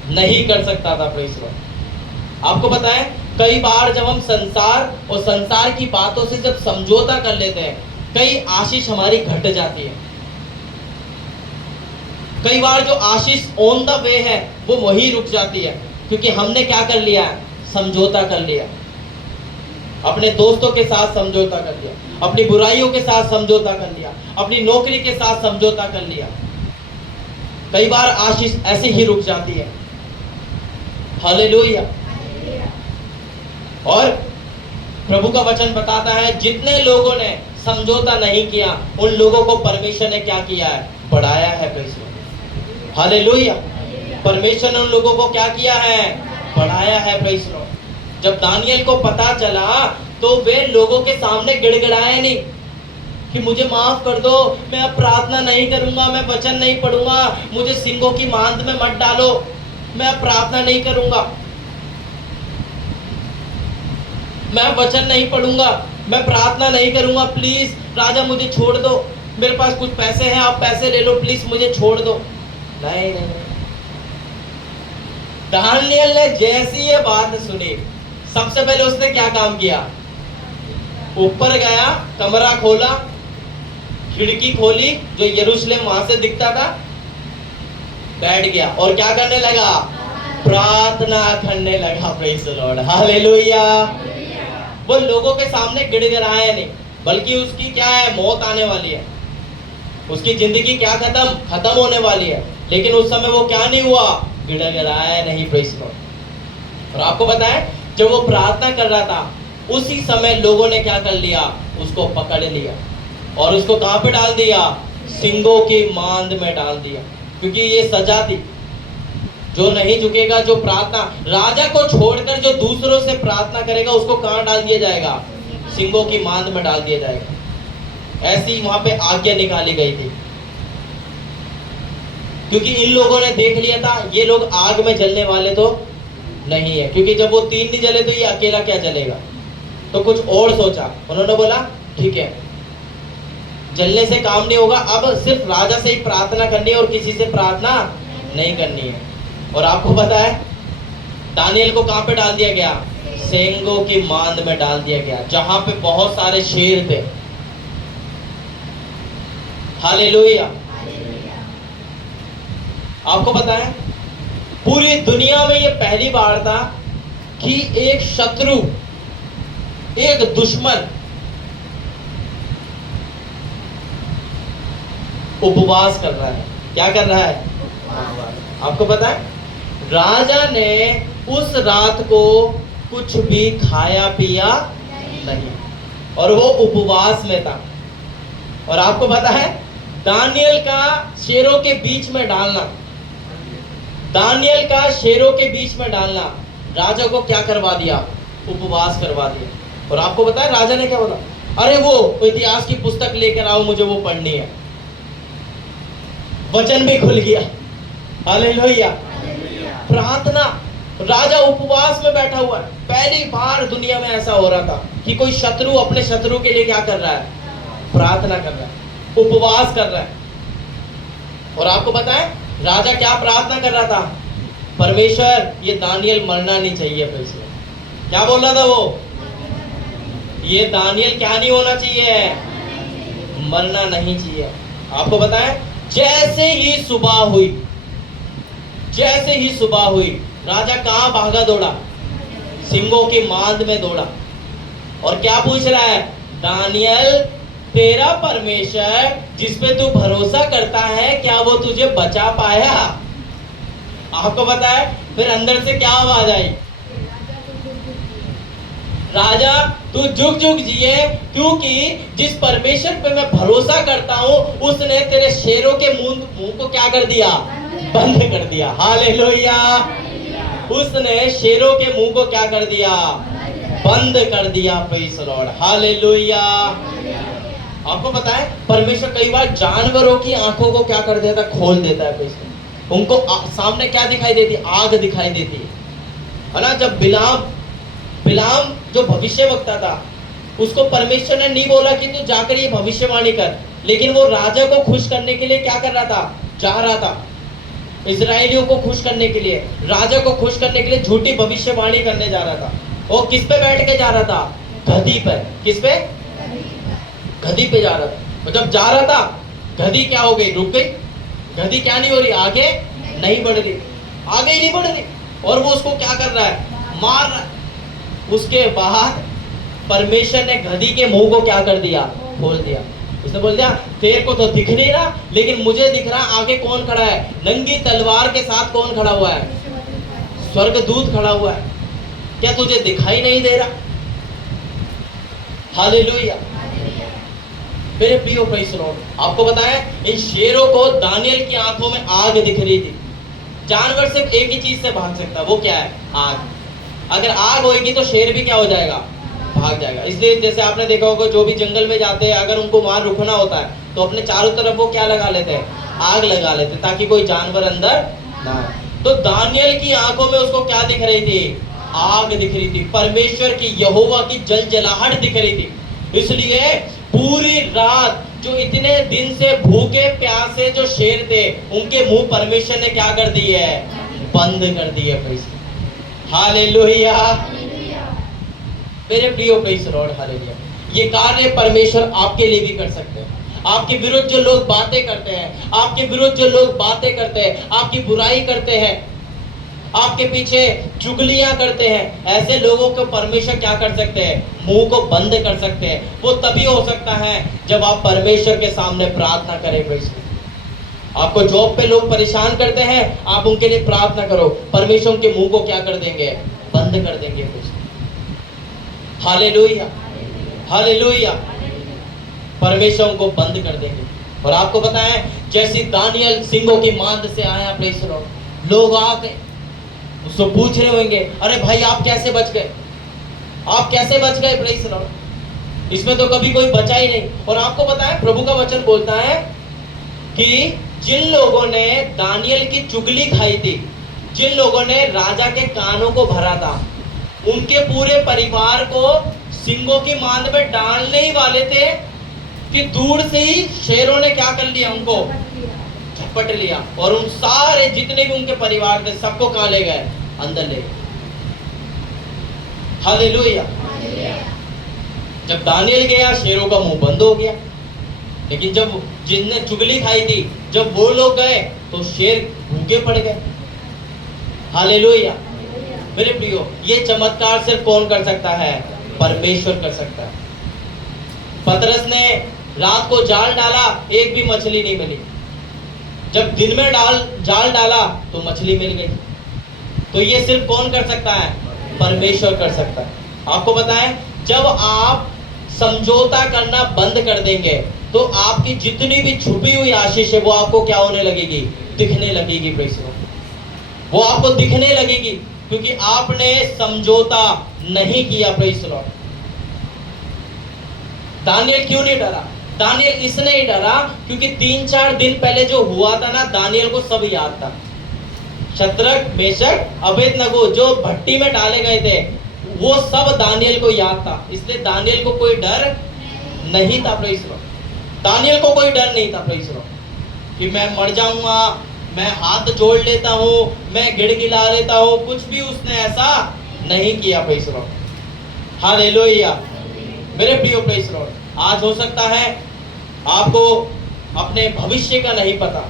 नहीं कर सकता था। प्रेज़ द लॉर्ड, आपको पता है कई बार जब हम संसार और संसार की बातों से जब समझौता कर लेते हैं, कई आशीष हमारी घट जाती है। कई बार जो आशीष ऑन द वे है वो वही रुक जाती है, क्योंकि हमने क्या कर लिया? समझौता कर लिया। अपने दोस्तों के साथ समझौता कर लिया, अपनी बुराइयों के साथ समझौता कर लिया, अपनी नौकरी के साथ समझौता कर लिया। कई बार आशीष ऐसे ही रुक जाती है। हालेलुया। और प्रभु का वचन बताता है जितने लोगों ने समझौता नहीं किया उन लोगों को परमेश्वर ने क्या किया है? बढ़ाया है। Praise the Lord, hallelujah. परमेश्वर ने उन लोगों को क्या किया है? बढ़ाया है। Praise the Lord. जब दानियल को पता चला तो वे लोगों के सामने गिड़गिड़ाए नहीं कि मुझे माफ कर दो, मैं अब प्रार्थना नहीं करूंगा, मैं वचन नहीं पढ़ूंगा, मुझे सिंगों की मांद में मत डालो, मैं अब प्रार्थना नहीं करूंगा, मैं वचन नहीं पढ़ूंगा, मैं प्रार्थना नहीं करूंगा, प्लीज राजा मुझे छोड़ दो, मेरे पास कुछ पैसे हैं, आप पैसे ले लो, प्लीज मुझे छोड़ दो। नहीं नहीं नहीं। दानियल ने जैसी ये बात सुनी, सबसे पहले उसने क्या काम किया? ऊपर गया, कमरा खोला, खिड़की खोली जो यरूशलेम वहां से दिखता था, बैठ गया और क्या करने लगा? प्रार्थना करने लगा। Praise the Lord, hallelujah. वो लोगों के सामने गिड़गिड़ाया नहीं, बल्कि उसकी क्या है? मौत आने वाली है, उसकी जिंदगी क्या खत्म होने वाली है, लेकिन उस समय वो क्या नहीं हुआ? गिड़गिड़ाया नहीं। Praise the Lord. और आपको पता है, जब वो प्रार्थना कर रहा था, उसी समय लोगों ने क्या कर लिया? उसको पकड़ लिया और उसको कहां पे डाल दिया? सिंगों की मांद में डाल दिया, क्योंकि ये सजा थी। जो नहीं झुकेगा, जो प्रार्थना, राजा को छोड़कर जो दूसरों से प्रार्थना करेगा, उसको कहां डाल दिया जाएगा? सिंगों की मांद में डाल दिया जाएगा। ऐसी वहां पे आज्ञा निकाली गई थी, क्योंकि इन लोगों ने देख लिया था ये लोग आग में जलने वाले तो नहीं है, क्योंकि जब वो तीन नहीं जले तो ये अकेला क्या जलेगा। तो कुछ और सोचा, उन्होंने बोला ठीक है, जलने से काम नहीं होगा, अब सिर्फ राजा से ही प्रार्थना करनी है और किसी से प्रार्थना नहीं करनी है। और आपको पता है दानियल को कहां पे डाल दिया गया? सेंगों की मांद में डाल दिया गया, जहां पे बहुत सारे शेर थे। हालेलुया। आपको पता है पूरी दुनिया में ये पहली बार था कि एक शत्रु, एक दुश्मन उपवास कर रहा है। क्या कर रहा है? आपको पता है राजा ने उस रात को कुछ भी खाया पिया नहीं, और वो उपवास में था। और आपको पता है दानियल का शेरों के बीच में डालना, दानियल का शेरों के बीच में डालना राजा को क्या करवा दिया? उपवास करवा दिया। और आपको पता है राजा ने क्या बोला? अरे वो इतिहास की पुस्तक लेकर आओ, मुझे वो पढ़नी है। वचन भी खुल गया। हालेलुया। प्रार्थना, राजा उपवास में बैठा हुआ है। पहली बार दुनिया में ऐसा हो रहा था कि कोई शत्रु अपने शत्रु के लिए क्या कर रहा है? प्रार्थना कर रहा है, उपवास कर रहा है। और आपको पता है राजा क्या प्रार्थना कर रहा था? परमेश्वर ये दानियल मरना नहीं चाहिए। फिर से क्या बोल रहा था वो? ये दानियल क्या नहीं होना चाहिए? मरना नहीं चाहिए। आपको पता है जैसे ही सुबह हुई, जैसे ही सुबह हुई, राजा कहां भागा दौड़ा? सिंगों की मांद में दौड़ा। और क्या पूछ रहा है? दानियल तेरा परमेश्वर जिस पे तू भरोसा करता है, क्या वो तुझे बचा पाया? आपको पता है फिर अंदर से क्या आवाज आई? राजा तू जुग जुग जिए, क्योंकि जिस परमेश्वर पे मैं भरोसा करता हूं उसने तेरे शेरों के मुंह को क्या कर दिया? बंद कर दिया। हालेलुया। उसने शेरों के मुंह को क्या कर दिया? बंद कर दिया। Praise the Lord, hallelujah. आपको पता है परमेश्वर कई बार जानवरों की आंखों को क्या कर देता? खोल देता है। उनको सामने क्या दिखाई देती? आग दिखाई देती है ना। जब बिलाम जो भविष्यवक्ता था, उसको परमेश्वर ने नहीं बोला कि तू जाकर ये भविष्यवाणी कर, लेकिन वो राजा को खुश करने के लिए क्या कर रहा था? जा रहा था इजराइलियों को खुश करने के लिए, राजा को खुश करने के लिए झूठी भविष्यवाणी करने जा रहा था। वो किस पे बैठ के जा रहा था? गधी पे। किस पे? गधी पे जा रहा था। और जब जा रहा था गधी क्या हो गई? रुक गई। गधी क्या नहीं हो रही? आगे नहीं बढ़ रही, आगे ही नहीं बढ़ रही। और वो उसको क्या कर रहा है? मार रहा है। उसके बाद परमेश्वर ने गधी के मुंह को क्या कर दिया? खोल दिया। उसने बोल दिया तेरे को तो दिख नहीं रहा, लेकिन मुझे दिख रहा। आगे कौन खड़ा है? नंगी तलवार के साथ कौन खड़ा हुआ है? स्वर्गदूत खड़ा हुआ है। क्या तुझे दिखाई नहीं दे रहा? हालेलुया। मेरे प्रियो प्रेज़ द लॉर्ड, आपको बताएं इन शेरों को दानियल की आंखों में आग दिख रही थी। जानवर सिर्फ एक ही चीज से भाग सकता है, वो क्या है? आग। अगर आग होगी तो शेर भी क्या हो जाएगा? भाग जाएगा। इसलिए जैसे आपने देखा होगा जो भी जंगल में जाते हैं, अगर उनको वहां रुकना होता है तो अपने चारों तरफ वो क्या लगा लेते हैं? आग लगा लेते हैं, ताकि कोई जानवर अंदर ना आए। तो दानियल की आंखों में उसको क्या दिख रही थी? आग दिख रही थी। परमेश्वर की, यहोवा की जलजलाहट दिख रही थी। इसलिए पूरी रात जो इतने दिन से भूखे प्यासे जो शेर थे, उनके मुंह परमेश्वर ने क्या कर दी है? बंद कर दी है। Praise hallelujah. मेरे प्रियो प्रेज लॉर्ड हालेलुया। ये कार्य परमेश्वर आपके लिए भी कर सकते हैं। आपके विरुद्ध जो लोग बातें करते हैं, आपके विरुद्ध जो लोग बातें करते हैं, आपकी बुराई करते हैं, आपके पीछे चुगलियां करते हैं, ऐसे लोगों को परमेश्वर क्या कर सकते हैं? मुंह को बंद कर सकते हैं। वो तभी हो सकता है जब आप परमेश्वर के सामने प्रार्थना करें। आपको जॉब पे लोग परेशान करते हैं, आप उनके लिए प्रार्थना करो, परमेश्वर उनके मुंह को क्या कर देंगे? बंद कर देंगे। Hallelujah hallelujah. परमेश्वर उनको बंद कर देंगे। और आपको पता है, जैसे दानियल सिंहों की मांद से आया, प्रेज लॉर्ड, लोग आके उसको पूछ रहे होंगे, अरे भाई आप कैसे बच गए? आप कैसे बच गए? प्रेज लॉर्ड, इसमें तो कभी कोई बचा ही नहीं। और आपको पता है, प्रभु का वचन बोलता है कि जिन लोगों ने दानियल की चुगली खाई थी, जिन लोगों ने राजा के कानों को भरा था, उनके पूरे परिवार को सिंहों की मांद में डालने ही वाले थे कि दूर से ही शेरों ने क्या कर लिया? उनको झपट लिया। और उन सारे जितने भी उनके परिवार थे, सबको कहां ले गए? अंदर ले गए। हालेलुया। जब दानियल गया, शेरों का मुंह बंद हो गया। लेकिन जब जिनने चुगली खाई थी, जब वो लोग गए तो शेर भूखे पड़ गए। हालेलुया। मेरे प्रियो, ये चमत्कार सिर्फ कौन कर सकता है? परमेश्वर कर सकता है। पतरस ने रात को जाल डाला, एक भी मछली नहीं मिली। जब दिन में जाल डाला तो मछली मिल गई। तो ये सिर्फ कौन कर सकता है? परमेश्वर कर सकता है। आपको पता है, जब आप समझौता करना बंद कर देंगे तो आपकी जितनी भी छुपी हुई आशीष है, वो आपको क्या होने लगेगी? दिखने लगेगी। प्रेज़ लॉर्ड, वो आपको दिखने लगेगी, क्योंकि आपने समझौता नहीं किया। Praise Lord. दानियल क्यों नहीं डरा? दानियल इसने ही डरा क्योंकि 3-4 दिन पहले जो हुआ था ना, दानियल को सब याद था। शद्रक, मेशक, अबेदनगो जो भट्टी में डाले गए थे, वो सब दानियल को याद था। इसलिए दानियल को कोई डर नहीं था। प्रेज़ लॉर्ड, दानियल को कोई डर नहीं था। प्रेज़ लॉर्ड, कि मैं मर जाऊंगा, मैं हाथ जोड़ लेता हूं, मैं गिड़गिड़ा लेता हूं, कुछ भी उसने ऐसा नहीं किया। Praise Lord, hallelujah. मेरे प्रियो प्रेज़ लॉर्ड, आज हो सकता है आपको अपने भविष्य का नहीं पता,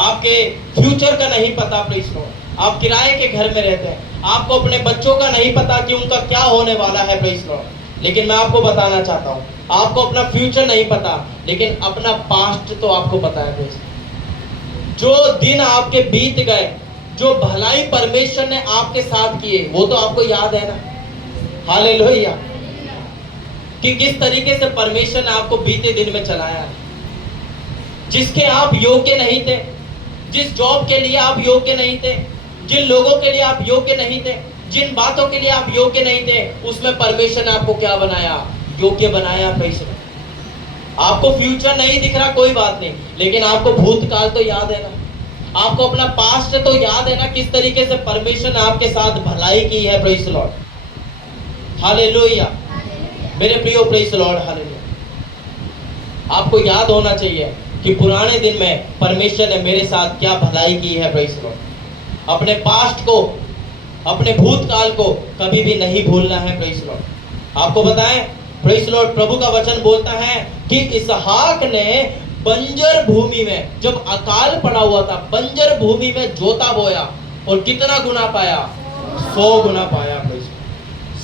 आपके फ्यूचर का नहीं पता। प्रेज़ लॉर्ड, आप किराए के घर में रहते हैं, आपको अपने बच्चों का नहीं पता कि उनका क्या होने वाला है। प्रेज़ लॉर्ड, लेकिन मैं आपको बताना चाहता हूं, आपको अपना फ्यूचर नहीं पता, लेकिन अपना पास्ट तो आपको पता है। प्रेज़, जो दिन आपके बीत गए, जो भलाई परमेश्वर ने आपके साथ किए, वो तो आपको याद है ना। हालेलुया। कि किस तरीके से परमेश्वर ने आपको बीते दिन में चलाया है, जिसके आप योग्य नहीं थे, जिस जॉब के लिए आप योग्य नहीं थे, जिन लोगों के लिए आप योग्य नहीं थे, जिन बातों के लिए आप योग्य नहीं थे, उसमें परमेश्वर ने आपको क्या बनाया? योग्य बनाया। परमेश्वर, आपको फ्यूचर नहीं दिख रहा, कोई बात नहीं, लेकिन आपको भूतकाल तो याद है ना, आपको अपना पास्ट तो याद है ना, किस तरीके से परमेश्वर ने आपके साथ भलाई की है। Praise Lord, hallelujah. मेरे प्रियो प्रेज़ लॉर्ड, हालेलुया। आपको याद होना चाहिए कि पुराने दिन में परमेश्वर ने मेरे साथ क्या भलाई की है। प्रेज़ लॉर्ड, अपने पास्ट को, अपने भूतकाल को कभी भी नहीं भूलना है। प्रेज़ लॉर्ड, आपको बताएं, प्रेज़ लॉर्ड, प्रभु का वचन बोलता है कि इसहाक ने बंजर भूमि में, जब अकाल पड़ा हुआ था, बंजर भूमि में जोता बोया और कितना गुना पाया? 100 गुना पाया। प्रेज़,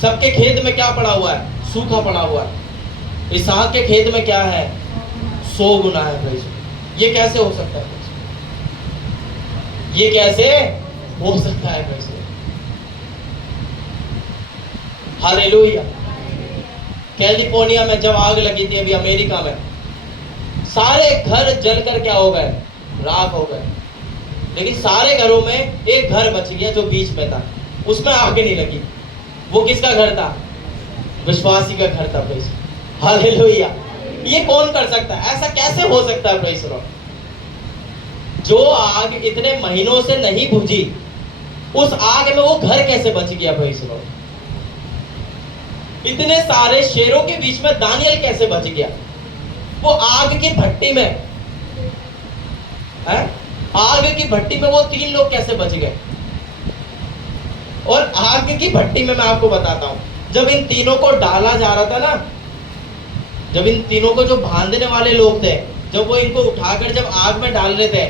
सबके खेत में क्या पड़ा हुआ है? सूखा पड़ा हुआ है। इसहाक के खेत में क्या है? 100 गुना है। प्रेज़, ये कैसे हो सकता है? ये कैसे हो सकता है? Praise, hallelujah. कैलिफोर्निया में जब आग लगी थी, अभी अमेरिका में, सारे घर जलकर क्या हो गए? राख हो गए। लेकिन सारे घरों में एक घर बच गया जो बीच में था, उसमें आग नहीं लगी। वो किसका घर था? विश्वासी का घर था। Praise, hallelujah. ये कौन कर सकता है? ऐसा कैसे हो सकता है? प्रेज़ लॉर्ड, जो आग इतने महीनों से नहीं बुझी, उस आग में वो घर कैसे बच गया? प्रेज़ लॉर्ड, इतने सारे शेरों के बीच में दानियल कैसे बच गया? वो आग की भट्टी में है, आग की भट्टी में वो 3 लोग कैसे बच गए? और आग की भट्टी में मैं आपको बताता हूं, जब इन तीनों को डाला जा रहा था ना, जब इन तीनों को जो बांधने वाले लोग थे, जब वो इनको उठाकर जब आग में डाल रहे थे,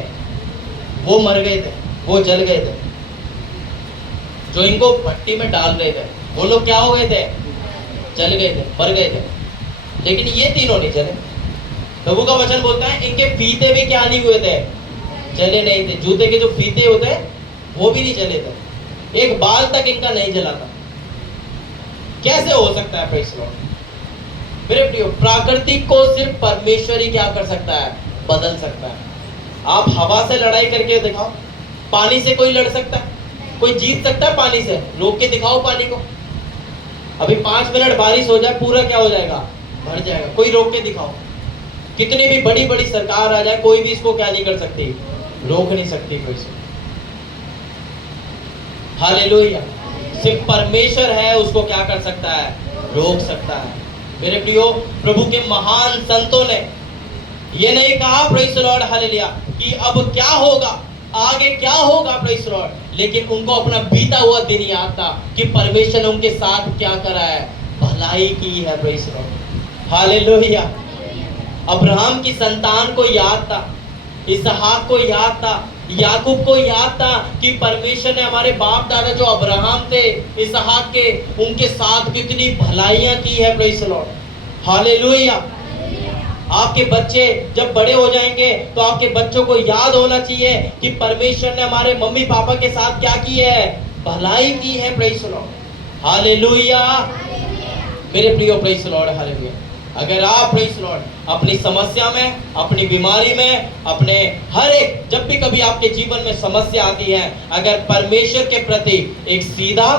वो मर गए थे, वो जल गए थे। जो इनको भट्टी में डाल रहे थे वो लोग क्या हो गए थे? जल गए थे, मर गए थे। लेकिन ये तीनों नहीं जले। प्रभु का वचन बोलता है इनके फीते भी क्या नहीं हुए थे? जले नहीं थे। जूते के जो फीते होते हैं वो भी नहीं जले थे, एक बाल तक इनका नहीं जला था। कैसे हो सकता है? Praise Lord. मेरे प्रियो, प्राकृतिक को सिर्फ परमेश्वर ही क्या कर सकता है? बदल सकता है। आप हवा से लड़ाई करके दिखाओ, पानी से कोई लड़ सकता है? कोई जीत सकता है पानी से? रोक के दिखाओ पानी को। अभी 5 मिनट बारिश हो जाए, पूरा क्या हो जाएगा? भर जाएगा। कोई रोक के दिखाओ। कितनी भी बड़ी बड़ी सरकार आ जाए, कोई भी इसको क्या नहीं कर सकती? रोक नहीं सकती कोई से। हालेलुया। सिर्फ परमेश्वर है उसको क्या कर सकता है? रोक सकता है। मेरे प्रियो, प्रभु के महान संतों ने ये नहीं कहा प्रेज़ द लॉर्ड हालेलुया कि अब क्या होगा, आगे क्या होगा प्रेज़ द लॉर्ड, लेकिन उनको अपना बीता हुआ दिन याद था कि परमेश्वर ने उनके साथ क्या करा है? भलाई की है praise the Lord hallelujah. Abraham की संतान को याद था, इसहाक को याद था, याकूब को याद था कि परमेश्वर ने हमारे बाप दादा जो अब्राहम थे, इसहाक के, उनके साथ कितनी भलाइयां की है प्रेज़ द लॉर्ड हालेलुया। आपके बच्चे जब बड़े हो जाएंगे तो आपके बच्चों को याद होना चाहिए कि परमेश्वर ने हमारे मम्मी पापा के साथ क्या की है? भलाई की है प्रेज़ द लॉर्ड हालेलुया। मेरे प्रियो प्रेज़ द लॉर्ड हालेलुया। अगर आप प्रेज़ द लॉर्ड अपनी समस्या में, अपनी बीमारी में, अपने हर एक, जब भी कभी आपके जीवन में समस्या आती है, अगर परमेश्वर के प्रति एक सीधा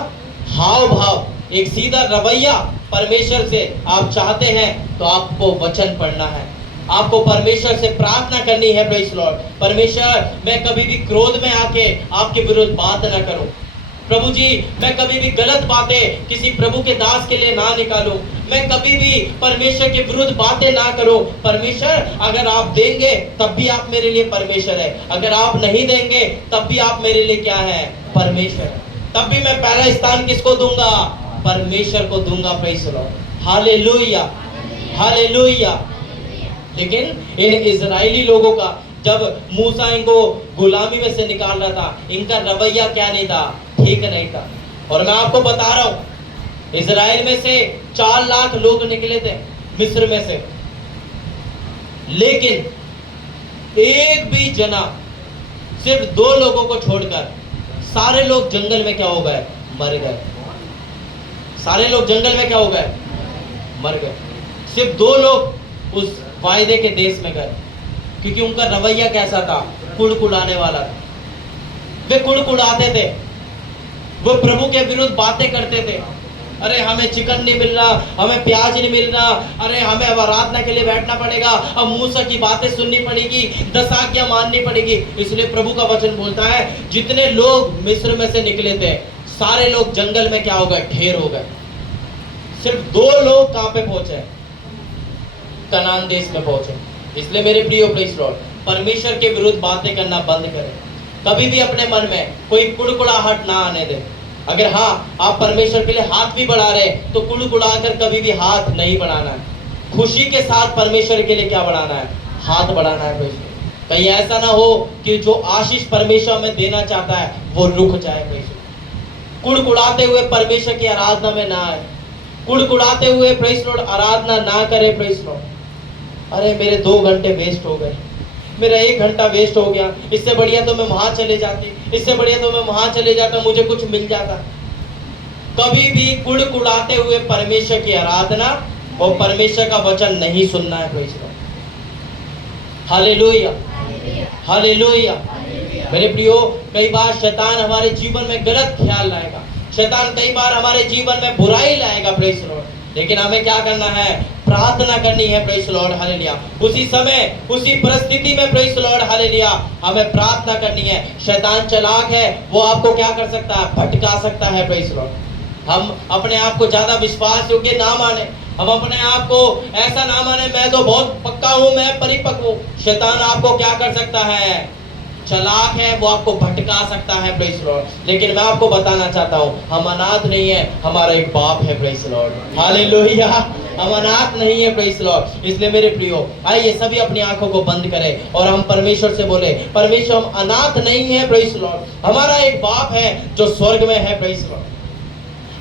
हाव भाव, एक सीधा रवैया परमेश्वर से आप चाहते हैं तो आपको वचन पढ़ना है, आपको परमेश्वर से प्रार्थना करनी है प्रेज़ द लॉर्ड। परमेश्वर, मैं कभी भी क्रोध में आके आपके विरुद्ध बात ना करूं। प्रभु जी, मैं कभी भी गलत बातें किसी प्रभु के दास के लिए ना निकालूं। मैं कभी भी परमेश्वर के विरुद्ध बातें ना करूं। परमेश्वर, अगर आप देंगे तब भी आप मेरे लिए परमेश्वर है, अगर आप नहीं देंगे तब भी आप मेरे लिए क्या है? परमेश्वर है। तब भी मैं पहला स्थान किसको दूंगा? परमेश्वर को दूंगा praise the Lord hallelujah hallelujah. लेकिन इन इजरायली लोगों का, जब मूसा इनको गुलामी में से निकाल रहा था, इनका रवैया क्या नहीं था? ठीक नहीं था। और मैं आपको बता रहा हूं, इजराइल में से 4 लाख लोग निकले थे मिस्र में से, लेकिन एक भी जना, सिर्फ 2 लोगों को छोड़कर सारे लोग जंगल में क्या हो गए? मर गए। सारे लोग जंगल में क्या हो गए? मर गए। सिर्फ 2 लोग उस वायदे के देश में गए, क्योंकि उनका रवैया कैसा था? कुड़कुड़ाने वाला था। वे कुड़कुड़ाते थे, वो प्रभु के विरुद्ध बातें करते थे। अरे हमें चिकन नहीं मिल रहा, हमें प्याज नहीं मिल रहा, अरे हमें अब आराधना के लिए बैठना पड़ेगा, अब मूसा की बातें सुननी पड़ेगी, 10 आज्ञा माननी पड़ेगी। इसलिए प्रभु का वचन बोलता है, जितने लोग मिस्र में से निकले थे, सारे लोग जंगल में क्या हो गए? ढेर हो गए। सिर्फ 2 लोग कहां पे पहुंचे? कनान देश में पहुंचे। इसलिए मेरे प्रियो प्रेज़ द लॉर्ड, परमेश्वर के विरुद्ध बातें करना बंद करें। कभी भी अपने मन में कोई कुड़कुड़ाहट ना आने दें। अगर हाँ, आप परमेश्वर के लिए हाथ भी बढ़ा रहे तो कुड़कुड़ाकर कभी भी हाथ नहीं बढ़ाना है। खुशी के साथ परमेश्वर के लिए क्या बढ़ाना है? हाथ बढ़ाना है। कहीं ऐसा ना हो कि जो आशीष परमेश्वर में देना चाहता है वो रुक जाए। कुड़कुड़ाते हुए परमेश्वर की आराधना में ना आए, कुड़कुड़ाते हुए प्रेज़ द लॉर्ड आराधना ना करे प्रेज़ द लॉर्ड। अरे मेरे 2 घंटे वेस्ट हो गए, मेरा 1 घंटा वेस्ट हो गया, इससे बढ़िया तो मैं वहां चले जाती, इससे बढ़िया तो मैं वहां चले जाता, मुझे कुछ मिल जाता। कभी भी कुड़कुड़ाते हुए परमेश्वर की आराधना और परमेश्वर का वचन नहीं सुनना है praise the Lord hallelujah hallelujah. मेरे प्रियो, कई बार शैतान हमारे जीवन में गलत ख्याल लाएगा, शैतान कई बार हमारे जीवन में बुराई लाएगा प्रेज़ द लॉर्ड, लेकिन हमें क्या करना है? प्रार्थना करनी है प्रेज़ द लॉर्ड हालेलुया। उसी समय, उसी परिस्थिति में प्रेज़ द लॉर्ड हालेलुया हमें प्रार्थना करनी है। शैतान चालाक है, वो आपको क्या कर सकता है? भटका सकता है प्रेज़ द लॉर्ड। हम अपने आप को ज्यादा विश्वास योग्य ना माने, हम अपने आप को ऐसा ना माने, मैं तो बहुत पक्का हूं, मैं परिपक्व हूं। शैतान आपको क्या कर सकता है? चालाक है, वो आपको भटका सकता है। Praise Lord. लेकिन मैं आपको बताना चाहता हूं, हम अनाथ नहीं है, हमारा एक बाप है। Praise Lord, hallelujah. हम अनाथ नहीं है। Praise Lord. इसलिए मेरे प्रियो, आइए सभी अपनी आंखों को बंद करें और हम परमेश्वर से बोले, परमेश्वर हम अनाथ नहीं है। Praise Lord. हमारा एक बाप है जो स्वर्ग में है। Praise Lord.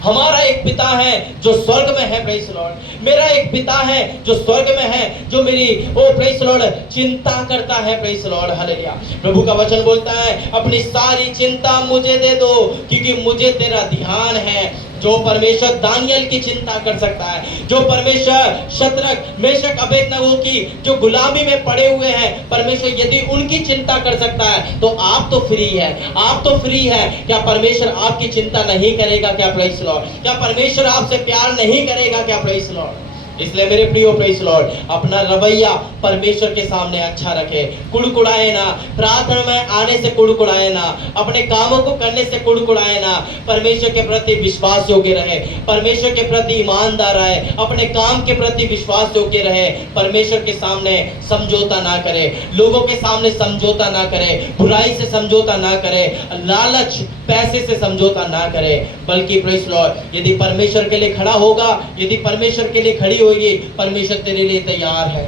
हमारा एक पिता है जो स्वर्ग में है। Praise Lord. मेरा एक पिता है जो स्वर्ग में है, जो मेरी प्रेज लॉर्ड चिंता करता है। Praise Lord, hallelujah. प्रभु का वचन बोलता है, अपनी सारी चिंता मुझे दे दो क्योंकि मुझे तेरा ध्यान है। जो परमेश्वर दानियल की चिंता कर सकता है, जो परमेश्वर शद्रक मेशक अबेदनगो की जो गुलामी में पड़े हुए हैं, परमेश्वर यदि उनकी चिंता कर सकता है तो आप तो फ्री है। आप तो फ्री है। क्या परमेश्वर आपकी चिंता नहीं करेगा क्या? Praise Lord. क्या परमेश्वर आपसे प्यार नहीं करेगा क्या? Praise Lord. इसलिए मेरे प्रियो, प्रेज लॉर्ड, अपना रवैया परमेश्वर के सामने अच्छा रखे। कुड़कुड़ाए ना, प्रार्थना में आने से कुड़कुड़ाए ना, अपने कामों को करने से कुड़कुड़ाए ना। परमेश्वर के प्रति विश्वास योग्य रहे, परमेश्वर के प्रति ईमानदार रहे, अपने काम के प्रति विश्वास योग्य रहे। परमेश्वर के सामने समझौता ना करे, लोगों के सामने समझौता ना करे, बुराई से समझौता ना करे, लालच पैसे से समझौता ना करे, बल्कि प्रेज लॉर्ड यदि परमेश्वर के लिए खड़ा होगा, यदि परमेश्वर के लिए खड़ी होगी, परमेश्वर तेरे लिए तैयार है।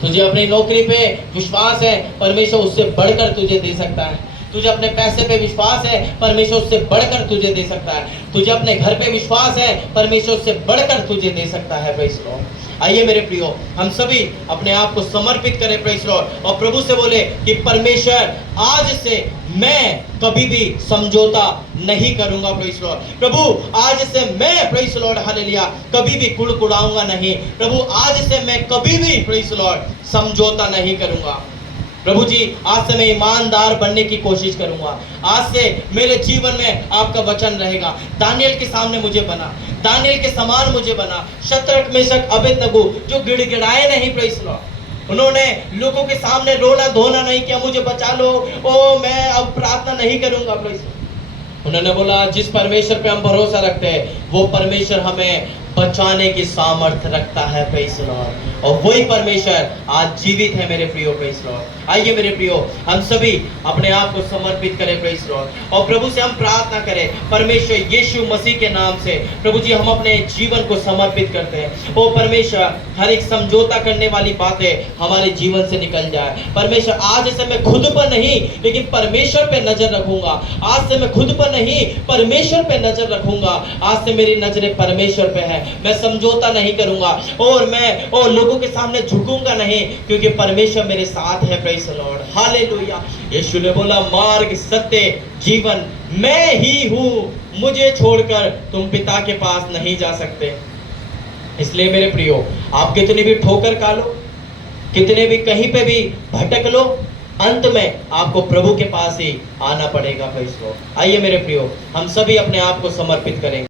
तुझे अपनी नौकरी पे विश्वास है, परमेश्वर उससे बढ़कर तुझे दे सकता है। तुझे अपने पैसे पे विश्वास है, परमेश्वर उससे बढ़कर तुझे दे सकता है। तुझे अपने घर पे विश्वास है, परमेश्वर उससे बढ़कर तुझे दे सकता है। Praise Lord. आइए मेरे प्रियो, हम सभी अपने आप को समर्पित करें। Praise Lord. और प्रभु से बोले कि परमेश्वर आज से मैं कभी भी समझौता नहीं करूंगा। Praise Lord. प्रभु आज से मैं, प्रेज लॉर्ड, हालेलुया, कभी भी कुड़कुड़ाऊंगा नहीं। प्रभु आज से मैं कभी भी, प्रेज लॉर्ड, समझौता नहीं करूंगा। प्रभु जी, आज से मैं ईमानदार बनने की कोशिश करूंगा। आज से मेरे जीवन में आपका वचन रहेगा। दानियल के सामने मुझे बना, दानियल के समान मुझे बना। शद्रक मेशक अबेदनगो जो गिड़गिड़ाए नहीं। Praise Lord. उन्होंने लोगों के सामने रोना धोना नहीं किया, मुझे बचा लो, ओ मैं अब प्रार्थना नहीं करूंगा। Praise Lord. उन्होंने बोला, जिस परमेश्वर पे हम भरोसा रखते हैं वो परमेश्वर हमें बचाने की सामर्थ्य रखता है। Praise Lord. और वही परमेश्वर आज जीवित है मेरे प्रियो। Praise Lord. आइए मेरे प्रियो, हम सभी अपने आप को समर्पित करें। Praise Lord. और प्रभु से हम प्रार्थना करें, परमेश्वर यीशु मसीह के नाम से प्रभु जी हम अपने जीवन को समर्पित करते हैं। ओ परमेश्वर, हर एक समझौता करने वाली बातें हमारे जीवन से निकल जाए। परमेश्वर, आज से मैं खुद पर नहीं लेकिन परमेश्वर पे नजर रखूंगा। आज से मैं खुद पर नहीं परमेश्वर पे नजर रखूंगा। आज से मेरी नजरें परमेश्वर पे है। मैं समझौता नहीं करूंगा और मैं लोगों के सामने झुकूंगा नहीं, क्योंकि परमेश्वर मेरे साथ है। Praise Lord, hallelujah. यीशु ने बोला, मार्ग, सत्य, जीवन मैं ही हूं, मुझे छोड़कर तुम पिता के पास नहीं जा सकते। इसलिए मेरे प्रियो, आप कितनी भी ठोकर खा लो, कितने भी कहीं पे भी भटक लो, अंत में आपको प्रभु के पास ही आना पड़ेगा। Praise Lord. आइए मेरे प्रियो, हम सभी अपने आप को समर्पित करेंगे।